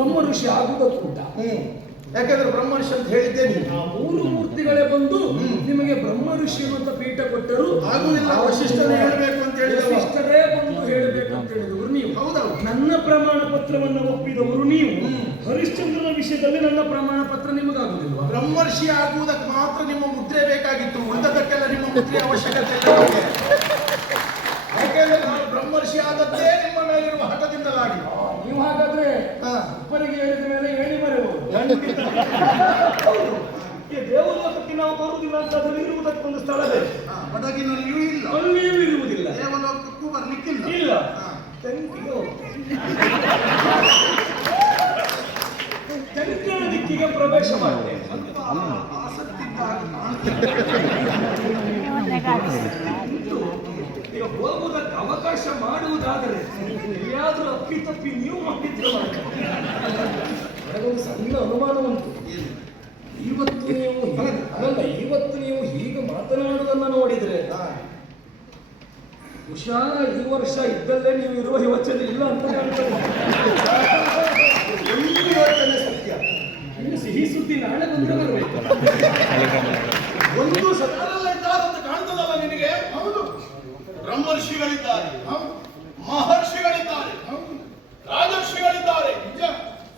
ಬ್ರಹ್ಮ ಋಷಿ ಆಗುವುದಕ್ಕೂಟ. ಯಾಕೆಂದ್ರೆ ಬ್ರಹ್ಮ ಋಷಿ ಅಂತ ಹೇಳಿದ್ದೇನೆ. ಆ ಮೂರು ಮೂರ್ತಿಗಳೇ ಬಂದು ನಿಮಗೆ ಬ್ರಹ್ಮ ಋಷಿ ಅಂತ ಪೀಠ ಕೊಟ್ಟರು. ಆಗುದಿಲ್ಲ, ವಶಿಷ್ಠರೇ ಹೇಳಬೇಕು ಅಂತ ಹೇಳಿದವರು. ವಶಿಷ್ಠರೇ ಬಂದು ಹೇಳಬೇಕು ಅಂತ ಹೇಳಿದವರು ನೀವು. ಹೌದೌದು. ನನ್ನ ಪ್ರಮಾಣ ಪತ್ರವನ್ನು ಒಪ್ಪಿದವರು ನೀವು. ಹರಿಶ್ಚಂದ್ರನ ವಿಷಯದಲ್ಲಿ ನನ್ನ ಪ್ರಮಾಣ ಪತ್ರ ನಿಮಗಾಗುದಿಲ್ವಾ? ಬ್ರಹ್ಮರ್ಷಿ ಆಗುವುದಕ್ಕೆ ಮಾತ್ರ ನಿಮ್ಮ ಮುದ್ರೆ ಬೇಕಾಗಿತ್ತು, ಉಳಿದದಕ್ಕೆಲ್ಲ ನಿಮ್ಮ ಮುದ್ರೆ ಅವಶ್ಯಕತೆ ಇಲ್ಲ. ಯಾಕೆಂದ್ರೆ ನಾನು ಬ್ರಹ್ಮರ್ಷಿ ಆದದ್ದೇ ನಿಮ್ಮ ಮೇಲಿರುವ ಹಠದಿಂದಲಾಗಿ. ನೀವು ಹಾಗಾದ್ರೆ ಒಬ್ಬರಿಗೆ ಹೇಳಿದ ಮೇಲೆ ಹೇಳಿ ಬರಬಹುದು. ದೇವಲೋಕಕ್ಕೆ ನಾವು ಬರುವುದಿಲ್ಲ ಅಂತ ಅದರಲ್ಲಿ ಇರುವುದಕ್ಕೊಂದು ಸ್ಥಳವೇ ಬಡಗಿನಲ್ಲಿಯೂ ಇಲ್ಲ, ಅಲ್ಲಿಯೂ ಇರುವುದಿಲ್ಲ, ದೇವಲೋಕಕ್ಕೂ ಬರ್ಲಿಕ್ಕಿಲ್ಲ. ಇಲ್ಲ. ಚಂದ್ರನ ದಿಕ್ಕಿಗೆ ಪ್ರವೇಶ ಮಾಡಿದೆ. ಈಗ ಹೋಗುವುದಕ್ಕೆ ಅವಕಾಶ ಮಾಡುವುದಾದರೆ ಎಲ್ಲಿಯಾದ್ರೂ ಅಪ್ಪಿತಪ್ಪಿ ನೀವು ಮಾಡಿದ್ರೆ ನನಗೊಂದು ಸಣ್ಣ ಅನುಮಾನ ಉಂಟು. ಇವತ್ತು ನೀವು ಹೀಗೆ ಮಾತನಾಡುವುದನ್ನು ನೋಡಿದ್ರೆ ಉಷಾ ಈ ವರ್ಷ ಇದ್ದಲ್ಲೇ ನೀವು ಇರುವ ಯೋಚನೆ ಇಲ್ಲ ಅಂತ ಕಾಣ್ತದೆ. ಸತ್ಯ. ಇನ್ನು ಸಿಹಿ ಸುದ್ದಿ ನಾಳೆ ಬಂದ್ರೆ ಬರಬೇಕು. ಒಂದು ಸತ್ತರಲ್ಲ ಇದ್ದಾರೆ ಅಂತ ಕಾಣ್ತದಲ್ಲ ನಿನಗೆ? ಹೌದು. ಬ್ರಹ್ಮರ್ಷಿಗಳಿದ್ದಾರೆ, ಮಹರ್ಷಿಗಳಿದ್ದಾರೆ, ರಾಜರ್ಷಿಗಳಿದ್ದಾರೆ,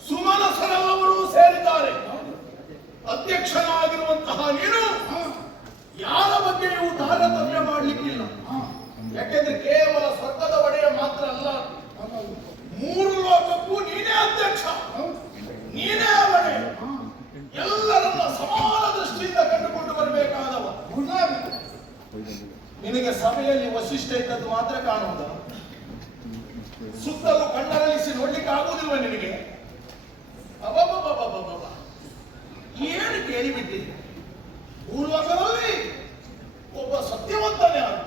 ಸುಮನಸರೆಲ್ಲರೂ ಸೇರಿದ್ದಾರೆ. ಅಧ್ಯಕ್ಷನಾಗಿರುವಂತಹ ನೀನು ಯಾರ ಬಗ್ಗೆಯೂ ತಾರತಮ್ಯ ಮಾಡಲಿಕ್ಕಿಲ್ಲ. ಯಾಕೆಂದ್ರೆ ಕೇವಲ ಸ್ವರ್ಗದ ಒಡೆಯ ಮಾತ್ರ ಅಲ್ಲ, ಮೂರು ಲೋಕಕ್ಕೂ ನೀನೇ ಅಧ್ಯಕ್ಷ, ನೀನೇ ಒಡೆಯ. ಎಲ್ಲರನ್ನ ಸಮಾನ ದೃಷ್ಟಿಯಿಂದ ಕಂಡುಕೊಂಡು ಬರಬೇಕಾದವ. ನಿನಗೆ ಸಭೆಯಲ್ಲಿ ವಶಿಷ್ಠ ಇದ್ದದ್ದು ಮಾತ್ರ ಕಾಣುವುದ? ಸುತ್ತಲೂ ಕಣ್ಣರಳಿಸಿ ನೋಡ್ಲಿಕ್ಕೆ ಆಗುವುದಿಲ್ವ ನಿನಗೆ? ಅಬ್ಬಬ್ಬಬ್ಬಬ್ಬಬ್ಬ, ಏನು ಕೇಳಿಬಿಟ್ಟಿದೆ? ಭೂಲೋಕದಲ್ಲಿ ಒಬ್ಬ ಸತ್ಯವಂತನೇ ಯಾರು,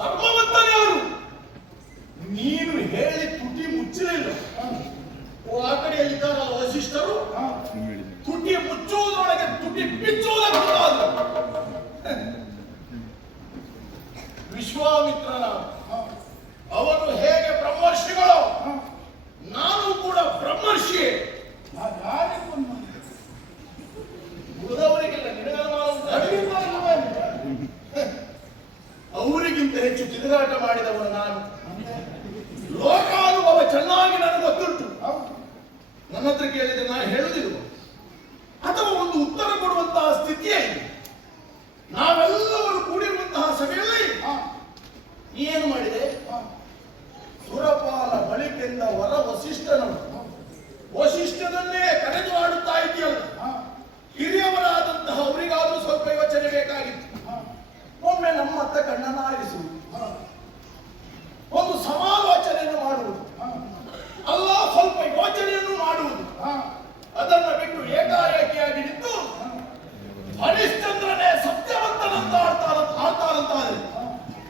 ಧರ್ಮವಂತನೇ ಯಾರು? ನೀನು ಹೇಳಿ ತುಟಿ ಮುಚ್ಚಲಿಲ್ಲ. ಆ ಕಡೆಯಲ್ಲಿದ್ದಾರಲ್ಲ ವಶಿಷ್ಠರು, ತುಟಿ ಮುಚ್ಚುವುದರೊಳಗೆ ತುಟಿ ಬಿಚ್ಚುವುದಕ್ಕಾದ್ರು. ವಿಶ್ವಾಮಿತ್ರನ ಅವರು ಹೇಗೆ ಬ್ರಹ್ಮರ್ಷಿಗಳು, ನಾನು ಕೂಡ ಬ್ರಹ್ಮರ್ಷಿ. ಉಳಿದವರಿಗೆಲ್ಲ ಅವರಿಗಿಂತ ಹೆಚ್ಚು ತಿರುಗಾಟ ಮಾಡಿದವನು ನಾನು. ಲೋಕಾನುಭವ ಚೆನ್ನಾಗಿ ನನಗೆ ಗೊತ್ತುಂಟು. ನನ್ನ ಹತ್ರ ಕೇಳಿದ್ರೆ ನಾನು ಹೇಳುವುದಿಲ್ಲ, ಅಥವಾ ಒಂದು ಉತ್ತರ ಕೊಡುವಂತಹ ಸ್ಥಿತಿಯಲ್ಲಿ ನಾವೆಲ್ಲವರು ಕೂಡಿರುವಂತಹ ಸಭೆಯಲ್ಲಿ ಏನು ಮಾಡಿದೆ? ಸುರಪಾಲ ಬಳಿಕೆಂದ ವರ ವಶಿಷ್ಠನನ್ನು ವಶಿಷ್ಠನನ್ನೇ ಕರೆದು ಆಡುತ್ತಾ ಇದೆಯಲ್ಲ. ಹಿರಿಯವರಾದಂತಹ ಅವರಿಗಾದರೂ ಸ್ವಲ್ಪ ಯೋಚನೆ ಬೇಕಾಗಿತ್ತು. ಒಮ್ಮೆ ನಮ್ಮತ್ತ ಕಣ್ಣನ್ನು ಆರಿಸುವುದು, ಒಂದು ಸಮಾಲೋಚನೆಯನ್ನು ಮಾಡುವುದು, ಅಲ್ಲ ಸ್ವಲ್ಪ ಯೋಚನೆಯನ್ನು ಮಾಡುವುದು. ಅದನ್ನು ಬಿಟ್ಟು ಏಕಾಏಕಿಯಾಗಿ ನಿಂತು ಹರಿಶ್ಚಂದ್ರನೇ ಸತ್ಯವಂತನಂತ ಆಡ್ತಾರಂತಾದ್ರೆ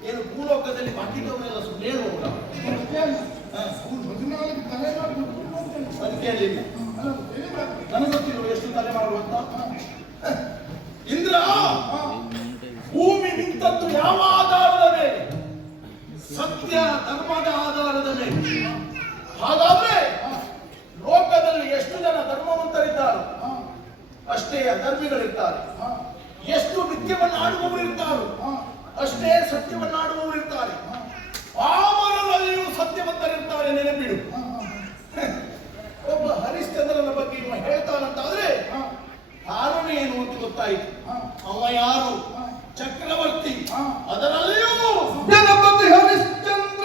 ಏನು ಭೂಲೋಕದಲ್ಲಿ ಬಾಕಿದವರೆಲ್ಲ ಸುಳ್ಳೇ ಹೋಗ? ಅದಕ್ಕೆ ನನಗೆ ಗೊತ್ತಿರುವ ಎಷ್ಟು ತಲೆಮಾರು ಅಂತ. ಇಂದ್ರ, ಭೂಮಿ ನಿಂತದ್ದು ಯಾವ ಆಧಾರದ ಮೇಲೆ? ಸತ್ಯ ಧರ್ಮದ ಆಧಾರದ ಮೇಲೆ. ಹಾಗಾದ್ರೆ ಲೋಕದಲ್ಲಿ ಎಷ್ಟು ಜನ ಧರ್ಮವಂತರಿದ್ದಾರೆ ಅಷ್ಟೇ ಅಧರ್ಮಿಗಳಿರ್ತಾರೆ. ಎಷ್ಟು ನಿತ್ಯವನ್ನು ಆಡುವವರು ಇರ್ತಾರೋ ಅಷ್ಟೇ ಸತ್ಯವನ್ನು ಆಡುವವರು ಇರ್ತಾರೆ. ಪಾಮರರಲ್ಲಿಯೂ ಸತ್ಯವಂತರಿರ್ತಾರೆ, ನೆನಪಿಡು. ಒಬ್ಬ ಹರಿಶ್ಚಂದ್ರನ ಬಗ್ಗೆ ಇವ ಹೇಳ್ತಾನಂತಾದ್ರೆ ಕಾರಣ ಏನು ಅಂತ ಗೊತ್ತಾಯಿತು. ಅವ ಯಾರು? ಚಕ್ರವರ್ತಿ. ಅದರಲ್ಲಿಯೂ ಜನಪತಿ ಹರಿಶ್ಚಂದ್ರ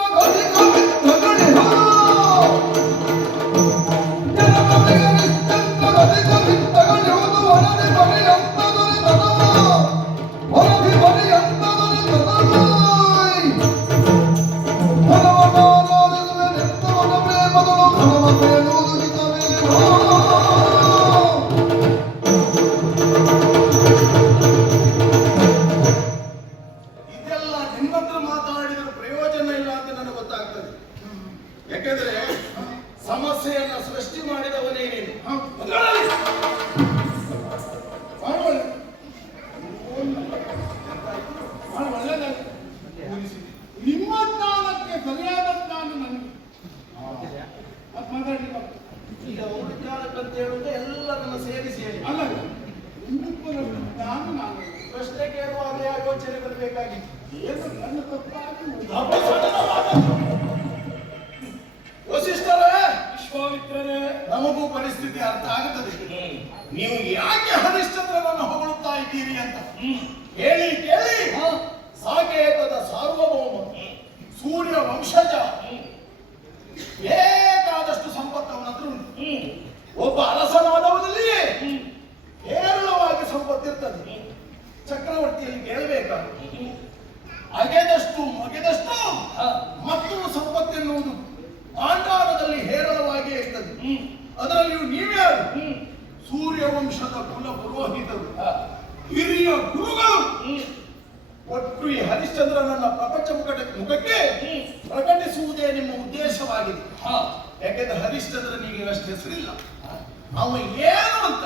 ಈಗ ಒಂದು ಕಾಲಕ್ಕಂತ ಹೇಳುವುದು ಎಲ್ಲರನ್ನ ಸೇರಿಸಿ ಹೇಳಿ. ಅಲ್ಲ ನಾನು ಪ್ರಶ್ನೆ ಕೇಳುವಾಗ ಯೋಚನೆ ಬರಬೇಕಾಗಿತ್ತು. ಏನು ನನ್ನ ತಪ್ಪಾಗಿ ವಸಿಷ್ಠರೇ, ವಿಶ್ವಾಮಿತ್ರರೇ, ನಮಗೂ ಪರಿಸ್ಥಿತಿ ಅರ್ಥ ಆಗುತ್ತದೆ. ನೀವು ಯಾಕೆ ಹರಿಶ್ಚಂದ್ರನನ್ನು ಹೊಗಳುತ್ತಾ ಇದ್ದೀರಿ ಅಂತ ಹೇಳಿ ಕೇಳಿ ಸಾಕೇತದ ಸಾರ್ವಭೌಮ ಸೂರ್ಯ ವಂಶಜ ಬೇಕಾದಷ್ಟು ಸಂಪತ್ತು ಅವನ ಹತ್ರ ಉಂಟು. ಒಬ್ಬ ಅರಸನಾದವನಲ್ಲಿಯೇ ಹೇರಳವಾಗಿ ಸಂಪತ್ತಿರ್ತದೆ. ಚಕ್ರವರ್ತಿಯಲ್ಲಿ ಕೇಳಬೇಕಾದ ಅಗೆದಷ್ಟು ಮಗೆದಷ್ಟು ಮತ್ತು ಸಂಪತ್ತೆನ್ನುವುದು ಪಾಂಡಾರದಲ್ಲಿ ಹೇರಳವಾಗಿಯೇ ಇರ್ತದೆ. ಅದರಲ್ಲಿಯೂ ನೀವ್ಯಾರು? ಸೂರ್ಯವಂಶದ ಕುಲ ಪುರೋಹಿತರು, ಹಿರಿಯ ಗುರುಗಳು. ಒಟ್ಟು ಈ ಹರಿಶ್ಚಂದ್ರನನ್ನ ಪ್ರಪಂಚ ಮುಖಕ್ಕೆ ಪ್ರಕಟಿಸುವುದೇ ನಿಮ್ಮ ಉದ್ದೇಶವಾಗಿದೆ. ಯಾಕೆಂದ್ರೆ ಹರಿಶ್ಚಂದ್ರನಿಗೆ ಅಷ್ಟು ಹೆಸರಿಲ್ಲ. ಅವ ಏನು ಅಂತ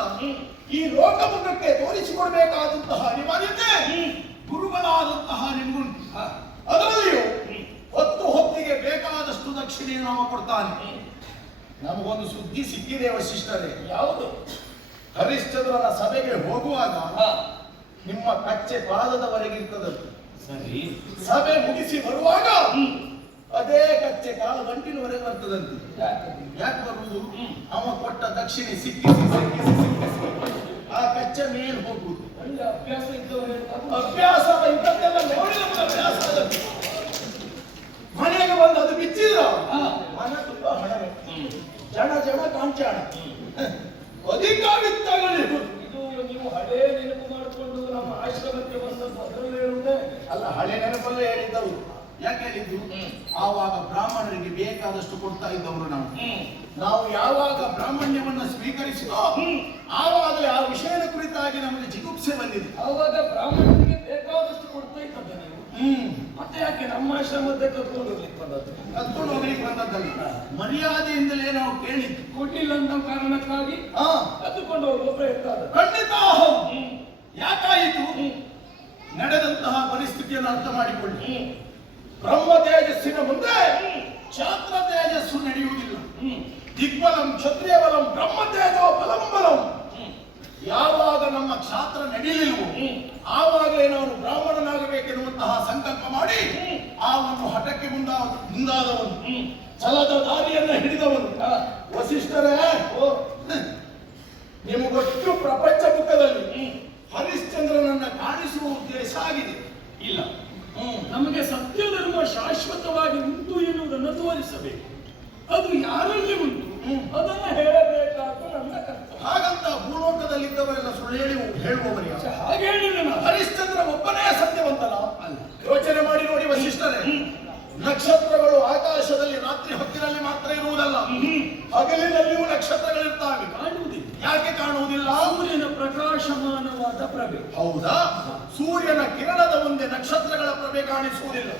ಈ ಲೋಕಮುಖಕ್ಕೆ ತೋರಿಸಿಕೊಡ್ಬೇಕಾದಂತಹ ಅನಿವಾರ್ಯತೆ ಗುರುಗಳಾದಂತಹ ನಿಮಗುಂಟು. ಅದರಲ್ಲಿಯೂ ಹೊತ್ತಿಗೆ ಬೇಕಾದಷ್ಟು ದಕ್ಷಿಣೆ ನಾಮ ಕೊಡ್ತಾನೆ. ನಮಗೊಂದು ಸುದ್ದಿ ಸಿಕ್ಕಿದೆ ವಸಿಷ್ಠರೇ. ಯಾವುದು? ಹರಿಶ್ಚಂದ್ರನ ಸಭೆಗೆ ಹೋಗುವಾಗ ನಿಮ್ಮ ಕಚ್ಚೆ ಪಾದದವರೆಗಿರ್ತದಂತೆ. ಸರಿ. ಸಭೆ ಮುಗಿಸಿ ಬರುವಾಗ ಅದೇ ಕಚ್ಚೆ ಕಾಲ ಗಂಟಿನವರೆಗೆ ಬರ್ತದಂತೆ. ಯಾಕೆ ಬರುವುದು? ಅವ ಕೊಟ್ಟ ದಕ್ಷಿಣೆ ಸಿಕ್ಕಿಸಿ ಆ ಕಚ್ಚೆ ಮೇಲೆ ಹೋಗುವುದು. ಅಭ್ಯಾಸ ಇದ್ದವರು ಅಭ್ಯಾಸ ಇಂಥದ್ದೆಲ್ಲ ನೋಡಿ ನಮ್ಗೆ ಅಭ್ಯಾಸ ಆಗುತ್ತೆ. ಮನೆಗೆ ಬಂದು ಅದು ಬಿಚ್ಚಿದ್ರ ಮನ ತುಂಬಾ ಹಣವೇ, ಜನ ಕಾಂಚಾಣ ಅಧಿಕಾರಿಗಳು. ಇದು ನೀವು ಹಳೇ ನೆನಪು ಮಾಡಿಕೊಂಡು ನಮ್ಮ ಆಶ್ರಮಕ್ಕೆ ಬಂದದ್ದು ಅದರಲ್ಲಿ ಹೇಳುವುದೇ ಅಲ್ಲ, ಹಳೆ ನೆನಪಲ್ಲೇ ಹೇಳಿದ್ದವು. ಯಾಕೆ ಹೇಳಿದ್ದು? ಆವಾಗ ಬ್ರಾಹ್ಮಣರಿಗೆ ಬೇಕಾದಷ್ಟು ಕೊಡ್ತಾ ಇದ್ದವರು ನಾವು. ನಾವು ಯಾವಾಗ ಬ್ರಾಹ್ಮಣ್ಯವನ್ನ ಸ್ವೀಕರಿಸಿದೋ ಆವಾಗಲೇ ಆ ವಿಷಯದ ಕುರಿತಾಗಿ ನಮಗೆ ಜಿಗುಪ್ಸೆ ಬಂದಿದೆ. ಆವಾಗ ಬ್ರಾಹ್ಮಣರಿಗೆ ಬೇಕಾದಷ್ಟು ಕೊಡ್ತಾ ಇದ್ದದ್ದು ನೀವು. ಮತ್ತೆ ಯಾಕೆ ನಮ್ಮ ಆಶ್ರಮಕ್ಕೆ ಕರ್ಕೊಂಡು ಹೋಗ್ಲಿಕ್ಕೆ ಬಂದದ್ದು? ಕರ್ಕೊಂಡು ಹೋಗ್ಲಿಕ್ಕೆ ಬಂದದ್ದಲ್ಲ, ಮರ್ಯಾದೆಯಿಂದಲೇ ನಾವು ಕೇಳಿದ್ದು. ಕೊಡ್ಲಿಲ್ಲ ಅಂತ ಕಾರಣಕ್ಕಾಗಿ ಕದ್ದುಕೊಂಡು ಹೋಗುವ ಪ್ರಯತ್ನ ಆದದ್ದು. ಖಂಡಿತ ಯಾಕಾಯಿತು? ನಡೆದಂತಹ ಪರಿಸ್ಥಿತಿಯನ್ನು ಅರ್ಥ ಮಾಡಿಕೊಳ್ಳಿ. ಬ್ರಹ್ಮ ತೇಜಸ್ಸಿನ ಮುಂದೆ ಕ್ಷಾತ್ರ ತೇಜಸ್ಸು ನಡೆಯುವುದಿಲ್ಲ. ದಿಗ್ಬಲಂ ಕ್ಷತ್ರಿಯ ಬಲಂ ಬ್ರಹ್ಮ ತೇಜೋ ಬಲಂ ಬಲಂ. ಯಾವಾಗ ನಮ್ಮ ಕ್ಷಾತ್ರ ನಡೆಯಲಿಲ್ವೋ ಆವಾಗಲೇ ನಾನು ಬ್ರಾಹ್ಮಣನಾಗಬೇಕೆನ್ನುವಂತಹ ಸಂಕಲ್ಪ ಮಾಡಿ ಆವನ್ನು ಹಠಕ್ಕೆ ಮುಂದಾದವನು, ಛಲದ ದಾರಿಯನ್ನ ಹಿಡಿದವನು. ವಸಿಷ್ಠರೇ, ನಿಮಗೊಟ್ಟು ಪ್ರಪಂಚ ಮುಖದಲ್ಲಿ ಹರಿಶ್ಚಂದ್ರನನ್ನ ಕಾಣಿಸುವ ಉದ್ದೇಶ ಆಗಿದೆ. ಇಲ್ಲ, ನಮಗೆ ಸತ್ಯ ಧರ್ಮ ಶಾಶ್ವತವಾಗಿ ಉಂಟು ಎನ್ನುವುದನ್ನು ತೋರಿಸಬೇಕು. ಅದು ಯಾರಲ್ಲಿ ಉಂಟು ಅದನ್ನು ಹೇಳಬೇಕಾದ ನನ್ನ ಕರ್ತವ್ಯ. ಹಾಗಂತ ಭೂಲೋಕದಲ್ಲಿದ್ದವರೆಲ್ಲ ಸುಳ್ಳು ಹೇಳುವವರಿಗೆ ಹಾಗೆ ಹೇಳಿಲ್ಲ ನಾನು. ಹರಿಶ್ಚಂದ್ರ ಒಬ್ಬನೇ ಸತ್ಯವಂತನ ಅಲ್ಲ. ಯೋಚನೆ ಮಾಡಿ ನೋಡಿ ವಸಿಷ್ಠರೇ, ನಕ್ಷತ್ರಗಳು ಆಕಾಶದಲ್ಲಿ ರಾತ್ರಿ ಹೊತ್ತಿನಲ್ಲಿ ಮಾತ್ರ ಇರುವುದಲ್ಲ, ಹಗಲಿನಲ್ಲಿಯೂ ನಕ್ಷತ್ರಗಳಿರ್ತಾವೆ. ಕಾಣುವುದಿಲ್ಲ. ಯಾಕೆ ಕಾಣುವುದಿಲ್ಲ? ಸೂರ್ಯನ ಪ್ರಕಾಶಮಾನವಾದ ಪ್ರಭೆ. ಹೌದಾ? ಸೂರ್ಯನ ಕಿರಣದ ಮುಂದೆ ನಕ್ಷತ್ರಗಳ ಪ್ರಭೆ ಕಾಣಿಸುವುದಿಲ್ಲ.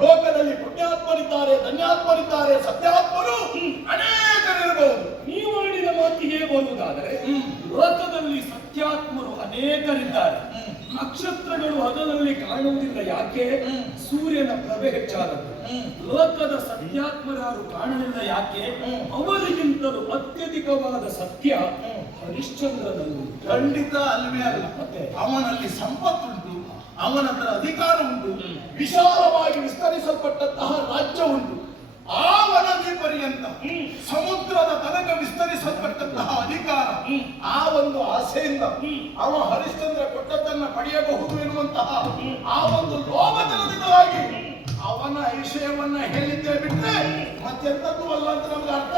ಲೋಕದಲ್ಲಿ ಪುಣ್ಯಾತ್ಮರಿದ್ದಾರೆ, ಧನ್ಯಾತ್ಮರಿದ್ದಾರೆ, ಸತ್ಯಾತ್ಮರು ಅನೇಕರಿರಬಹುದು. ನೀವು ಹೇಳಿದ ಮಾತಿಗೆ ಬರುವುದಾದರೆ ಲೋಕದಲ್ಲಿ ಸತ್ಯಾತ್ಮರು ಅನೇಕರಿದ್ದಾರೆ. ನಕ್ಷತ್ರಗಳು ಹಗಲಲ್ಲಿ ಕಾಣುವುದಿಲ್ಲ. ಯಾಕೆ? ಸೂರ್ಯನ ಪ್ರಭೆ ಹೆಚ್ಚಾದದ್ದು. ಲೋಕದ ಸತ್ಯಾತ್ಮರಾರು ಕಾಣಲಿಲ್ಲ. ಯಾಕೆ? ಅವರಿಗಿಂತಲೂ ಅತ್ಯಧಿಕವಾದ ಸತ್ಯ ಹರಿಶ್ಚಂದ್ರನಲ್ಲಿ. ಖಂಡಿತ ಅಲ್ವೇ ಅಲ್ಲ. ಮತ್ತೆ ಅವನಲ್ಲಿ ಸಂಪತ್ತುಂಟು, ಅವನ ಹತ್ರ ಅಧಿಕಾರ ಉಂಟು, ವಿಶಾಲವಾಗಿ ವಿಸ್ತರಿಸಲ್ಪಟ್ಟಂತಹ ರಾಜ್ಯ ಉಂಟು. ಆ ವನದಿ ಪರ್ಯಂತ ಸಮುದ್ರದ ತನಕ ವಿಸ್ತರಿಸಲ್ಪಟ್ಟಂತಹ ಅಧಿಕಾರ. ಆ ಒಂದು ಆಸೆಯಿಂದ ಅವ ಹರಿಶ್ಚಂದ್ರ ಕೊಟ್ಟದ್ದನ್ನ ಪಡೆಯಬಹುದು ಎನ್ನುವಂತಹ ಆ ಒಂದು ಲೋಭತನದಿಂದಾಗಿ ಅವನ ವಿಷಯವನ್ನ ಹೇಳಿದ್ದೇ ಬಿಟ್ಟರೆ ಮತ್ತೆಂತದ್ದು ಅಲ್ಲ ಅಂತ ನಮ್ಗೆ ಅರ್ಥ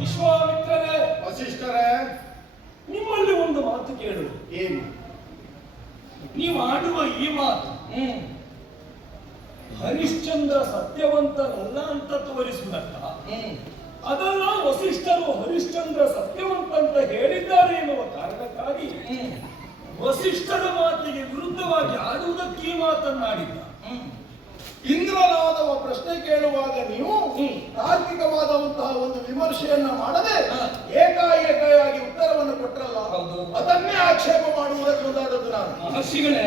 ವಿಶ್ವಾಮಿತ್ರರೇ, ವಸಿಷ್ಠರೇ, ನಿಮ್ಮಲ್ಲಿ ಒಂದು ಮಾತು ಹರಿಶ್ಚಂದ್ರ ಸತ್ಯವಂತ ಅಂತ ಹೇಳಿದ್ದಾರೆ ಎನ್ನುವ ಕಾರಣಕ್ಕಾಗಿ ವಸಿಷ್ಠರ ಮಾತಿಗೆ ವಿರುದ್ಧವಾಗಿ ಆಡುವುದಕ್ಕೆ ಈ ಮಾತನ್ನಾಡಿದ್ದ. ಇಂದ್ರನಾದವ ಪ್ರಶ್ನೆ ಕೇಳುವಾಗ ನೀವು ತಾರ್ಕಿಕವಾದಂತಹ ಒಂದು ವಿಮರ್ಶೆಯನ್ನ ಮಾಡದೆ ಏಕಾಏಕಿಯಾಗಿ ಉತ್ತರವನ್ನು ಕೊಟ್ಟರಲ್ಲ, ಅದನ್ನೇ ಆಕ್ಷೇಪ ಮಾಡುವುದಕ್ಕೆ ಮುಂದಾದದ್ದು ನಾನು. ಮಹರ್ಷಿಗಳೇ,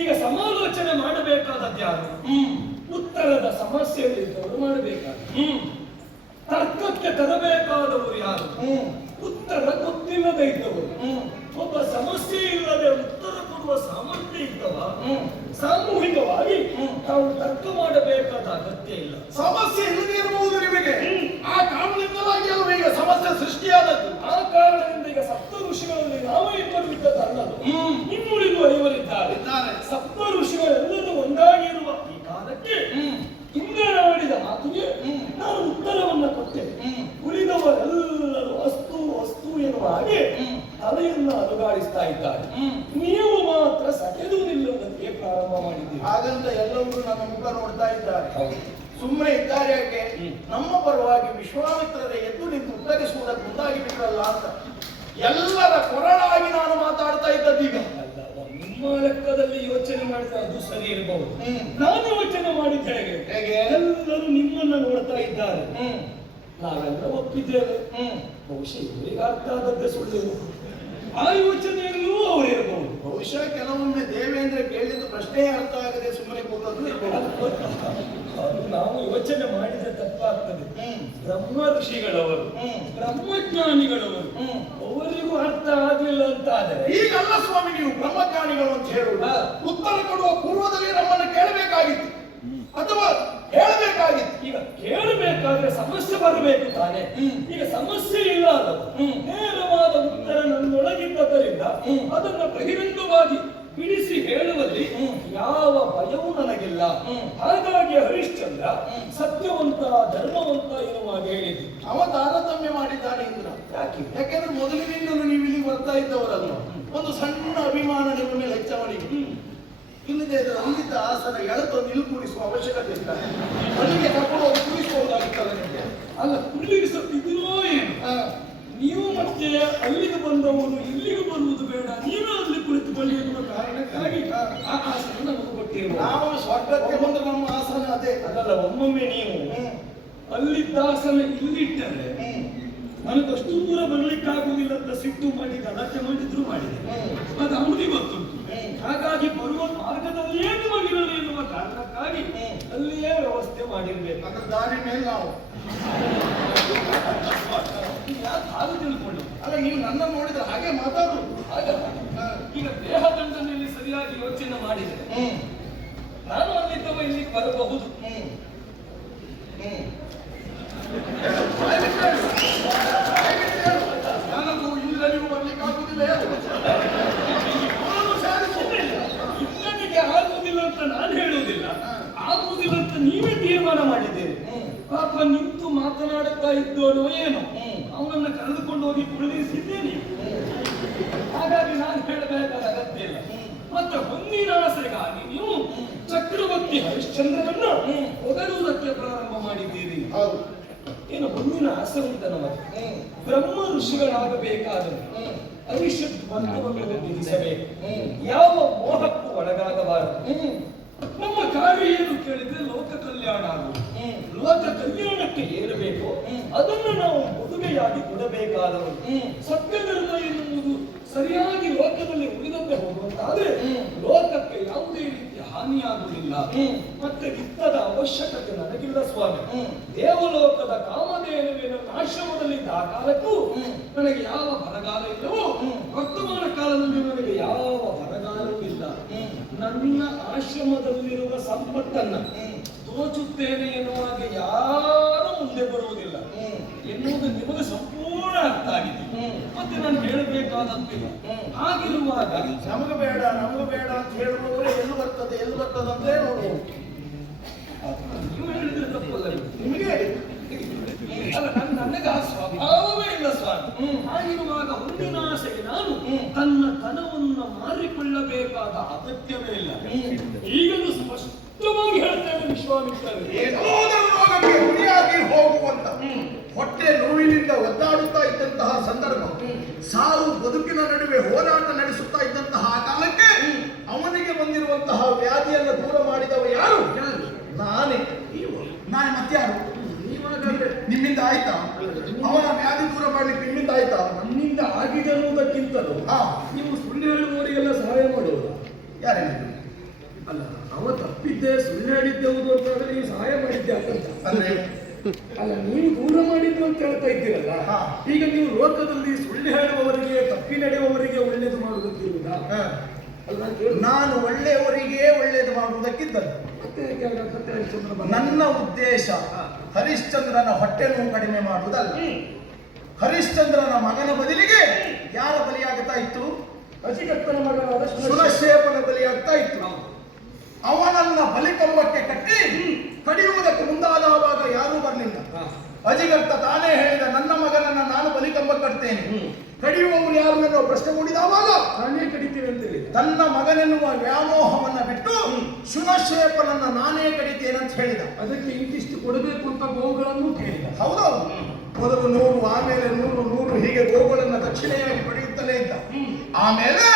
ಈಗ ಸಮಾಲೋಚನೆ ಮಾಡಬೇಕಾದದ್ದು ಯಾರು? ಉತ್ತರದ ಸಮಸ್ಯೆಗಳಿದ್ದವರು ಮಾಡಬೇಕಾದ. ತರ್ಕಕ್ಕೆ ತರಬೇಕಾದವರು ಯಾರು? ಉತ್ತರ ಗೊತ್ತಿಲ್ಲದೆ ಇದ್ದವರು. ಒಬ್ಬ ಸಮಸ್ಯೆ ಇಲ್ಲದೆ ಉತ್ತರ ಕೊಡುವ ಸಾಮರ್ಥ್ಯ ಇದ್ದವ ಸಾಮೂಹಿಕವಾಗಿ ತಾವು ತರ್ಕ ಮಾಡಬೇಕಾದ ಅಗತ್ಯ ಇಲ್ಲ. ಸಮಸ್ಯೆ ಇಲ್ಲದೆ ಇರಬಹುದು ನಿಮಗೆ. ಆ ಕಾರಣದಿಂದಾಗಿ ಅಲ್ವ ಈಗ ಸಮಸ್ಯೆ ಸೃಷ್ಟಿಯಾದದ್ದು. ಆ ಕಾರಣದಿಂದ ಈಗ ಸಪ್ತ ಋಷಿಗಳಲ್ಲಿ ನಾವು ಇಬ್ಬರು ಇದ್ದದ್ದಲ್ಲದು, ಇನ್ನುಳಿದು ಐವರಿದ್ದಾರೆ. ಸಪ್ತ ಋಷಿಗಳೆಲ್ಲರೂ ಒಂದಾಗಿರುವ ಈ ಕಾಲಕ್ಕೆ ಇಂದ್ರನಾಡಿದ ಮಾತಿಗೆ ನಾನು ಉತ್ತರವನ್ನು ಕೊಟ್ಟೆ. ಉಳಿದವರೆಲ್ಲರೂ ಅಸ್ತು ಅಸ್ತು ಎನ್ನುವ ಹಾಗೆ ತಲೆಯನ್ನ ಅಲುಗಾಡಿಸ್ತಾ ಇದ್ದಾರೆ. ನೀವು ಮಾತ್ರ ಸೆಕೆದು ನಿಲ್ಲುವುದಕ್ಕೆ ಪ್ರಾರಂಭ ಮಾಡಿದ್ದೀರಿ. ಹಾಗಂತ ಎಲ್ಲರೂ ನಮ್ಮ ಮುಖ ನೋಡ್ತಾ ಇದ್ದಾರೆ, ಸುಮ್ಮನೆ ಇದ್ದಾರೆ. ಯಾಕೆ? ನಮ್ಮ ಪರವಾಗಿ ವಿಶ್ವಾಮಿತ್ರರೇ ಎದ್ದು ನಿಂತು ಉತ್ತರಿಸುವುದಕ್ಕೆ ಮುಂದಾಗಿ ಬಿಟ್ಟರಲ್ಲ ಅಂತ ಎಲ್ಲರ ಕೊರಳಾಗಿ ನಾನು ಮಾತಾಡ್ತಾ ಇದ್ದದ್ದೀಗ. ನಿಮ್ಮ ಲೆಕ್ಕದಲ್ಲಿ ಯೋಚನೆ ಮಾಡಿದ್ರೆ ಅದು ಸರಿ ಇರಬಹುದು. ನಾನು ಯೋಚನೆ ಮಾಡಿದ್ದ ಹೇಗೆ? ಎಲ್ಲರೂ ನಿಮ್ಮನ್ನ ನೋಡ್ತಾ ಇದ್ದಾರೆ, ನಾವೆಲ್ಲ ಒಪ್ಪಿದ್ದೇವೆ. ಬಹುಶಃ ಇವರಿಗೆ ಅರ್ಥ ಆದದ್ದೇ ಸುಳ್ಳು. ಆ ಯೋಚನೆಯಲ್ಲೂ ಅವರಿರಬಹುದು. ಬಹುಶಃ ಕೆಲವೊಮ್ಮೆ ದೇವೇಂದ್ರ ಕೇಳಿದ ಪ್ರಶ್ನೆ ಅರ್ಥ ಆಗದೆ ಸುಮ್ಮನೆ ಕೂತದ್ದು ಇರಬಹುದು. ಅದು ನಾವು ಯೋಚನೆ ಮಾಡಿದ್ರೆ ತಪ್ಪಾಗ್ತದೆ. ಬ್ರಹ್ಮ ಋಷಿಗಳವರು, ಬ್ರಹ್ಮಜ್ಞಾನಿಗಳವರು, ಅವರಿಗೂ ಅರ್ಥ ಆಗಲಿಲ್ಲ ಅಂತ ಆದರೆ ಈಗಲ್ಲ ಸ್ವಾಮಿ ನೀವು ಬ್ರಹ್ಮಜ್ಞಾನಿಗಳು ಅಂತ ಹೇಳುವ ಉತ್ತರ ಕೊಡುವ ಪೂರ್ವದಲ್ಲಿ ನಮ್ಮನ್ನು ಕೇಳಬೇಕಾಗಿತ್ತು ಅಥವಾ ಹೇಳಬೇಕಾಗಿತ್ತು. ಈಗ ಕೇಳಬೇಕಾದ್ರೆ ಸಮಸ್ಯೆ ಬರಬೇಕು ತಾನೆ. ಈಗ ಸಮಸ್ಯೆ ಇಲ್ಲ ಅಲ್ಲದು, ನೇರವಾದ ಉತ್ತರ ನನ್ನೊಳಗಿದ್ದರಿಂದ ಅದನ್ನ ಬಹಿರಂಗವಾಗಿ ಬಿಡಿಸಿ ಹೇಳುವಲ್ಲಿ ಯಾವ ಭಯವೂ ನನಗಿಲ್ಲ. ಹಾಗಾಗಿ ಹರಿಶ್ಚಂದ್ರ ಸತ್ಯವಂತ ಧರ್ಮವಂತ ಎನ್ನುವಾಗ ಹೇಳಿದ್ದು. ಅವ ತಾರತಮ್ಯ ಮಾಡಿದ್ದಾನೆ ಇಂದ್ರ. ಯಾಕೆಂದ್ರೆ ಮೊದಲಿನಿಂದಲೂ ನೀವು ಇಲ್ಲಿ ಬರ್ತಾ ಇದ್ದವರಲ್ಲ, ಒಂದು ಸಣ್ಣ ಅಭಿಮಾನ ನಿಮ್ಮ ಮೇಲೆ ಹೆಚ್ಚಾವಣಿ. ಇಲ್ಲದೆ ಅಲ್ಲಿದ್ದ ಆಸನ ಎಳೆದು ನಿಲ್ಕೂಡಿಸುವ ಅವಶ್ಯಕತೆ ಇಲ್ಲ. ಅಲ್ಲಿಗೆ ಕರ್ಕೊಂಡು ಹೋಗಿ ಕೂರಿಸಬಹುದಾಗಿತ್ತಲ್ಲ ನಿಮಗೆ. ಅಲ್ಲ, ಕುಳ್ಳಿರಿಸುತ್ತಿದ್ದೀರೋ ಏನು? ನೀವು ಮತ್ತೆ ಅಲ್ಲಿಗೆ ಬಂದವರು ಇಲ್ಲಿಗೆ ಬರುವುದು ಬೇಡ, ನೀವೇ ಅಲ್ಲಿ ಕುಳಿತುಕೊಳ್ಳಿ ಎನ್ನುವ ಕಾರಣಕ್ಕಾಗಿ ಆ ಆಸನ ನಮಗೆ ಕೊಟ್ಟಿರುವ. ನಾವು ಸ್ವರ್ಗಕ್ಕೆ ಬಂದ್ರೆ ನಮ್ಮ ಆಸನ ಅದೇ. ಅದಲ್ಲ, ಒಮ್ಮೊಮ್ಮೆ ನೀವು ಅಲ್ಲಿದ್ದ ಆಸನ ಇಲ್ಲಿಟ್ಟರೆ ನನಗಷ್ಟು ದೂರ ಬರ್ಲಿಕ್ಕಾಗುವುದಿಲ್ಲ ಅಂತ ಸಿಟ್ಟು ಮಾಡಿ ಗಲಾಟೆ ಮಾಡಿದ್ರು ಮಾಡಿದೆ. ಅದು ಅವನಿಗೆ ಗೊತ್ತುಂಟು. ಹಾಗಾಗಿ ಬರುವ ಮಾರ್ಗದಲ್ಲಿಯೇ ನಿಮಗಿರಲಿ ಎನ್ನುವ ಕಾರಣಕ್ಕಾಗಿ ಅಲ್ಲಿಯೇ ವ್ಯವಸ್ಥೆ ಮಾಡಿರ್ಬೇಕು. ಅದರ ದಾರಿ ಮೇಲೆ ನಾವು ಹಾಗೆ ತಿಳ್ಕೊಂಡು. ಅಲ್ಲ, ನೀವು ನನ್ನ ನೋಡಿದ್ರೆ ಹಾಗೆ ಮಾತಾಡುದು. ಹಾಗಲ್ಲ, ಈಗ ದೇಹದಂಡನೆಯಲ್ಲಿ ಸರಿಯಾಗಿ ಯೋಚನೆ ಮಾಡಿದರೆ ನಾನು ಅಲ್ಲಿದ್ದವ ಇಲ್ಲಿಗೆ ಬರಬಹುದು. ನನಗೂ ಇಲ್ಲ ನೀವು ಬರ್ಲಿಕ್ಕಾಗುವುದಿಲ್ಲ. ಇಲ್ಲನಿಗೆ ಆಗುವುದಿಲ್ಲ ಅಂತ ನಾನು ಹೇಳುವುದಿಲ್ಲ, ಆಗುವುದಿಲ್ಲ ಅಂತ ನೀವೇ ತೀರ್ಮಾನ ಮಾಡಿದ್ದೀರಿ. ಪಾಪ ನಿಂತು ಮಾತನಾಡುತ್ತಾ ಇದ್ದೋನು ಏನು, ಅವನನ್ನು ಕರೆದುಕೊಂಡು ಹೋಗಿ ಕುಳ್ಳಿರಿಸಿದ್ದೇನೆ. ಹಾಗಾಗಿ ನಾನು ಹೇಳಬೇಕಾದ ಅಗತ್ಯ ಇಲ್ಲ. ಮತ್ತೆ ಹೊಂದಿನ ಆಸೆಗಾಗಿ ನೀವು ಚಕ್ರವರ್ತಿ ಹರಿಶ್ಚಂದ್ರನನ್ನು ಹೊಗಳುವುದಕ್ಕೆ ಪ್ರಾರಂಭ ಮಾಡಿದ್ದೀರಿ. ಏನು ಹೊಂದಿನ ಆಸೆ ಉಂಟ ನಮಗೆ? ಬ್ರಹ್ಮ ಋಷಿಗಳಾಗಬೇಕಾದರೆ ಅರಿಷತ್ ಬಂಧುಗಳನ್ನು ತ್ಯಜಿಸಬೇಕು, ಯಾವ ಮೋಹಕ್ಕೂ ಒಳಗಾಗಬಾರದು. ನಮ್ಮ ಕಾರ್ಯ ಏನು ಕೇಳಿದ್ರೆ ಲೋಕ ಕಲ್ಯಾಣ ಆಗುವುದು. ಲೋಕ ಕಲ್ಯಾಣಕ್ಕೆ ಏರಬೇಕು, ಅದನ್ನು ನಾವು ಮದುವೆಯಾಗಿ ಕೊಡಬೇಕಾದವರು. ಸತ್ಯ ಧರ್ಮ ಎನ್ನುವುದು ಸರಿಯಾಗಿ ಲೋಕದಲ್ಲಿ ಉಳಿದಂತೆ ಹೋಗುವಂತಾದ್ರೆ ಲೋಕಕ್ಕೆ ಯಾವುದೇ ರೀತಿಯ ಹಾನಿಯಾಗುವುದಿಲ್ಲ. ಮತ್ತೆ ವಿತ್ತದ ಅವಶ್ಯಕತೆ ನನಗಿಲ್ಲ ಸ್ವಾಮಿ. ದೇವಲೋಕದ ಕಾಮಧೇನುವಿನ ಆಶ್ರಮದಲ್ಲಿದ್ದ ಆ ಕಾಲಕ್ಕೂ ನನಗೆ ಯಾವ ಬರಗಾಲ ಇಲ್ಲವೋ, ವರ್ತಮಾನ ಕಾಲದಲ್ಲಿ ನನಗೆ ಯಾವ ಬರಗಾಲವೂ ಇಲ್ಲ. ನನ್ನ ಆಶ್ರಮದಲ್ಲಿರುವ ಸಂಪತ್ತನ್ನ ದೋಚುತ್ತೇನೆ ಎನ್ನುವಾಗ ಯಾರೂ ಮುಂದೆ ಬರುವುದಿಲ್ಲ ಎನ್ನುವುದು ನಿಮಗೆ ಸಂಪೂರ್ಣ ಅರ್ಥ ಆಗಿದೆ. ಮತ್ತೆ ನಾನು ಹೇಳಬೇಕಾದಂತಿಲ್ಲ. ಹಾಗಿರುವಾಗ ನಮಗೆ ಬೇಡ ಅಂತ ಹೇಳುವವರೇ ಎಲ್ಲಿ ಬರ್ತದೆ ಅಂತ ನೋಡುವುದು. ನೀವು ಹೇಳಿದ್ರೆ ತಪ್ಪಲ್ಲ. ನಿಮಗೆ ಅಲ್ಲ, ನನಗೆ ಆ ಸ್ವಭಾವವೇ ಇಲ್ಲ ಸ್ವಾಮಿ. ಹಾಗಿರುವಾಗ ಮುಂದಿನ ಆಸೆಗೆ ನಾನು ತನ್ನ ತನವನ್ನು ಮಾರಿಕೊಳ್ಳಬೇಕಾದ ಅಗತ್ಯವೇ ಇಲ್ಲ. ಈಗಲೂ ಸ್ಪಷ್ಟವಾಗಿ ಹೇಳ್ತೇನೆ ವಿಶ್ವಾಮಿತ್ರರು, ರೋಗಕ್ಕೆ ಗುರಿಯಾಗಿ ಹೋಗುವಂತ ಹೊಟ್ಟೆ ನೋವಿನಿಂದ ಒದ್ದಾಡುತ್ತಾ ಇದ್ದ ಬದುಕಿನ ನಡುವೆ ಹೋರಾಟ ನಡೆಸುತ್ತಾ ಇದ್ದಂತಹ ಕಾಲಕ್ಕೆ ಅವನಿಗೆ ಬಂದಿರುವಂತಹ ವ್ಯಾಧಿಯನ್ನು ದೂರ ಮಾಡಿದವ ಯಾರು? ನಾನೇ. ನಾನೇ ಮತ್ಯಾರು? ನಿಮ್ಮಿಂದ ಆಯ್ತಾ? ಅವನ ವ್ಯಾಧಿ ದೂರ ಮಾಡ್ಲಿಕ್ಕೆ ನಿಮ್ಮಿಂದ ಆಯ್ತಾ? ನನ್ನಿಂದ ಆಗಿದೆ ಅನ್ನೋದಕ್ಕಿಂತಲೂ ನೀವು ಸುಳ್ಳು ಹೇಳುವವರಿಗೆಲ್ಲ ಸಹಾಯ ಮಾಡುವುದು. ಯಾರೇ ಅಲ್ಲ, ಅವ ತಪ್ಪಿದ್ದೆ ಸುಳ್ಳು ಹೇಳಿದ್ದೆವುದು ಅಂತಾದ್ರೆ ನೀವು ಸಹಾಯ ಮಾಡಿದ್ದೆ ಅಂತ ಅಂದ್ರೆ ಅಲ್ಲ, ನೀವು ದೂರ ಮಾಡಿದ್ದು ಅಂತ ಹೇಳ್ತಾ ಇದ್ದೀರಲ್ಲ. ಈಗ ನೀವು ಲೋಕದಲ್ಲಿ ಸುಳ್ಳು ಹೇಳುವವರಿಗೆ, ತಪ್ಪಿ ನಡೆಯುವವರಿಗೆ ಒಳ್ಳೇದು ಮಾಡುವುದಕ್ಕಿರುವುದಾ? ಅಲ್ಲ, ನಾನು ಒಳ್ಳೆಯವರಿಗೆ ಒಳ್ಳೇದು ಮಾಡುವುದಕ್ಕಿದ್ದದ್ದು. ಮತ್ತೆ ಹೇಗೆ ಹಾಗಾಗ್ತದೆ ಹರಿಶ್ಚಂದ್ರ ಬಂದ? ನನ್ನ ಉದ್ದೇಶ ಹರಿಶ್ಚಂದ್ರನ ಹೊಟ್ಟೆ ನೋವು ಕಡಿಮೆ ಮಾಡುವುದಲ್ಲ. ಹರಿಶ್ಚಂದ್ರನ ಮಗನ ಬದಲಿಗೆ ಯಾರ ಬಲಿಯಾಗ್ತಾ ಇತ್ತು? ಅಜಿಗತ್ತನ ಮಗನಾದ ಸುಲಶೇಪನ ಬಲಿಯಾಗ್ತಾ ಇತ್ತು. ಅವನನ್ನ ಬಲಿಕಂಬಕ್ಕೆ ಕಟ್ಟಿ ಕಡಿಯುವುದಕ್ಕೆ ಮುಂದಾದವಾಗ ಯಾರೂ ಬರಲಿಲ್ಲ. ಅಜಿಗರ್ತ ತಾನೇ ಹೇಳಿದ, ನನ್ನ ಮಗನನ್ನ ನಾನು ಬಲಿಕಂಬಕ್ಕೆ ಕಟ್ತೇನೆ, ಕಡಿಯುವವರು ಯಾರು ಎನ್ನುವ ಪ್ರಶ್ನೆ ಮೂಡಿದವಾಗ ನಾನೇ ಕಡಿತೇವೆ ಅಂತ ಹೇಳಿ ತನ್ನ ಮಗನೆನ್ನುವ ವ್ಯಾಮೋಹವನ್ನ ಬಿಟ್ಟು ಶುನಶೇಪನನ್ನ ನಾನೇ ಕಡಿತೇನೆ ಅಂತ ಹೇಳಿದ. ಅದಕ್ಕೆ ಇಂತಿಷ್ಟು ಕೊಡಬೇಕು ಅಂತ ಗೋವುಗಳನ್ನು ಕೇಳಿದ. ಹೌದೌದು. ಮೊದಲು 100, ಆಮೇಲೆ 100 ಹೀಗೆ ಗೋವುಗಳನ್ನ ದಕ್ಷಿಣೆಯಾಗಿ ಪಡೆಯುತ್ತಲೇ ಇದ್ದ. ಆಮೇಲೆ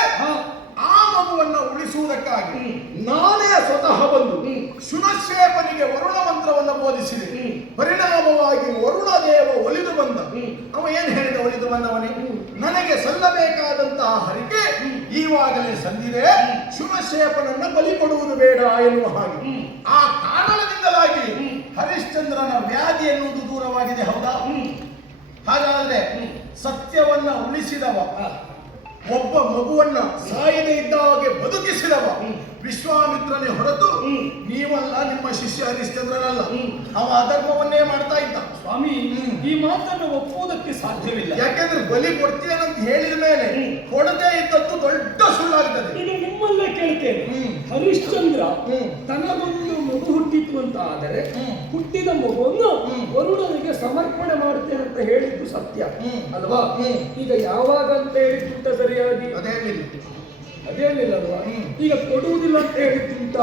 ಆ ಮಗುವನ್ನ ಉಳಿಸುವುದಕ್ಕಾಗಿ ನಾನೇ ಸ್ವತಃ ಬಂದು ಶುನಶೇಪನಿಗೆ ವರುಣ ಮಂತ್ರವನ್ನು ಬೋಧಿಸಿದೆ. ಪರಿಣಾಮವಾಗಿ ವರುಣ ದೇವ ಒಲಿದು ಬಂದ. ಅವ ಏನ್ ಹೇಳಿದ? ಒಲಿದು ಬಂದವನೇ, ನನಗೆ ಸಲ್ಲಬೇಕಾದಂತಹ ಹರಿಕೆ ಈವಾಗಲೇ ಸಂದಿದೆ, ಶುನಶೇಪನನ್ನ ಬಲಿ ಕೊಡುವುದು ಬೇಡ ಎನ್ನುವ ಹಾಗೆ. ಆ ಕಾರಣದಿಂದಲಾಗಿ ಹರಿಶ್ಚಂದ್ರನ ವ್ಯಾಧಿ ಎನ್ನುವುದು ದೂರವಾಗಿದೆ. ಹೌದಾ? ಹಾಗಾದ್ರೆ ಸತ್ಯವನ್ನ ಉಳಿಸಿದವ, ಒಬ್ಬ ಮಗುವನ್ನ ಸಾಯದೆ ಇದ್ದ ಹಾಗೆ ಬದುಕಿಸಿದವ ವಿಶ್ವಾಮಿತ್ರನೇ ಹೊರತು ನೀವಲ್ಲ, ನಿಮ್ಮ ಶಿಷ್ಯ ಹರಿಶ್ಚಂದ್ರನಲ್ಲ. ಅವ ಅಧರ್ಮವನ್ನೇ ಮಾಡ್ತಾ ಇದ್ದ. ಸ್ವಾಮಿ, ಈ ಮಾತನ್ನು ಒಪ್ಪುವುದಕ್ಕೆ ಸಾಧ್ಯವಿಲ್ಲ. ಯಾಕೆಂದ್ರೆ ಬಲಿ ಕೊಡ್ತೀಯನಂತ ಹೇಳಿದ ಮೇಲೆ ಕೊಡದೇ ಇದ್ದದ್ದು ದೊಡ್ಡ ಸುಳ್ಳಾಗ್ತದೆ. ಈಗ ನಿಮ್ಮಲ್ಲೇ ಕೇಳ್ತೇನೆ, ಹರಿಶ್ಚಂದ್ರ ತನಗೊಂದು ಮಗು ಹುಟ್ಟಿತು ಅಂತ ಆದರೆ ಹುಟ್ಟಿದ ಮಗುವನ್ನು ವರುಣನಿಗೆ ಸಮರ್ಪಣೆ ಮಾಡ್ತೇನೆ ಅಂತ ಹೇಳಿದ್ದು ಸತ್ಯ ಅಲ್ವಾ? ಈಗ ಯಾವಾಗ ಅಂತ ಹೇಳಿದ್ದುಂಟ ಸರಿಯಾಗಿ? ಅದೇನಿಲ್ಲ ಅಲ್ವಾ? ಈಗ ಕೊಡುವುದಿಲ್ಲ ಅಂತ ಹೇಳಿದ್ದುಂಟ.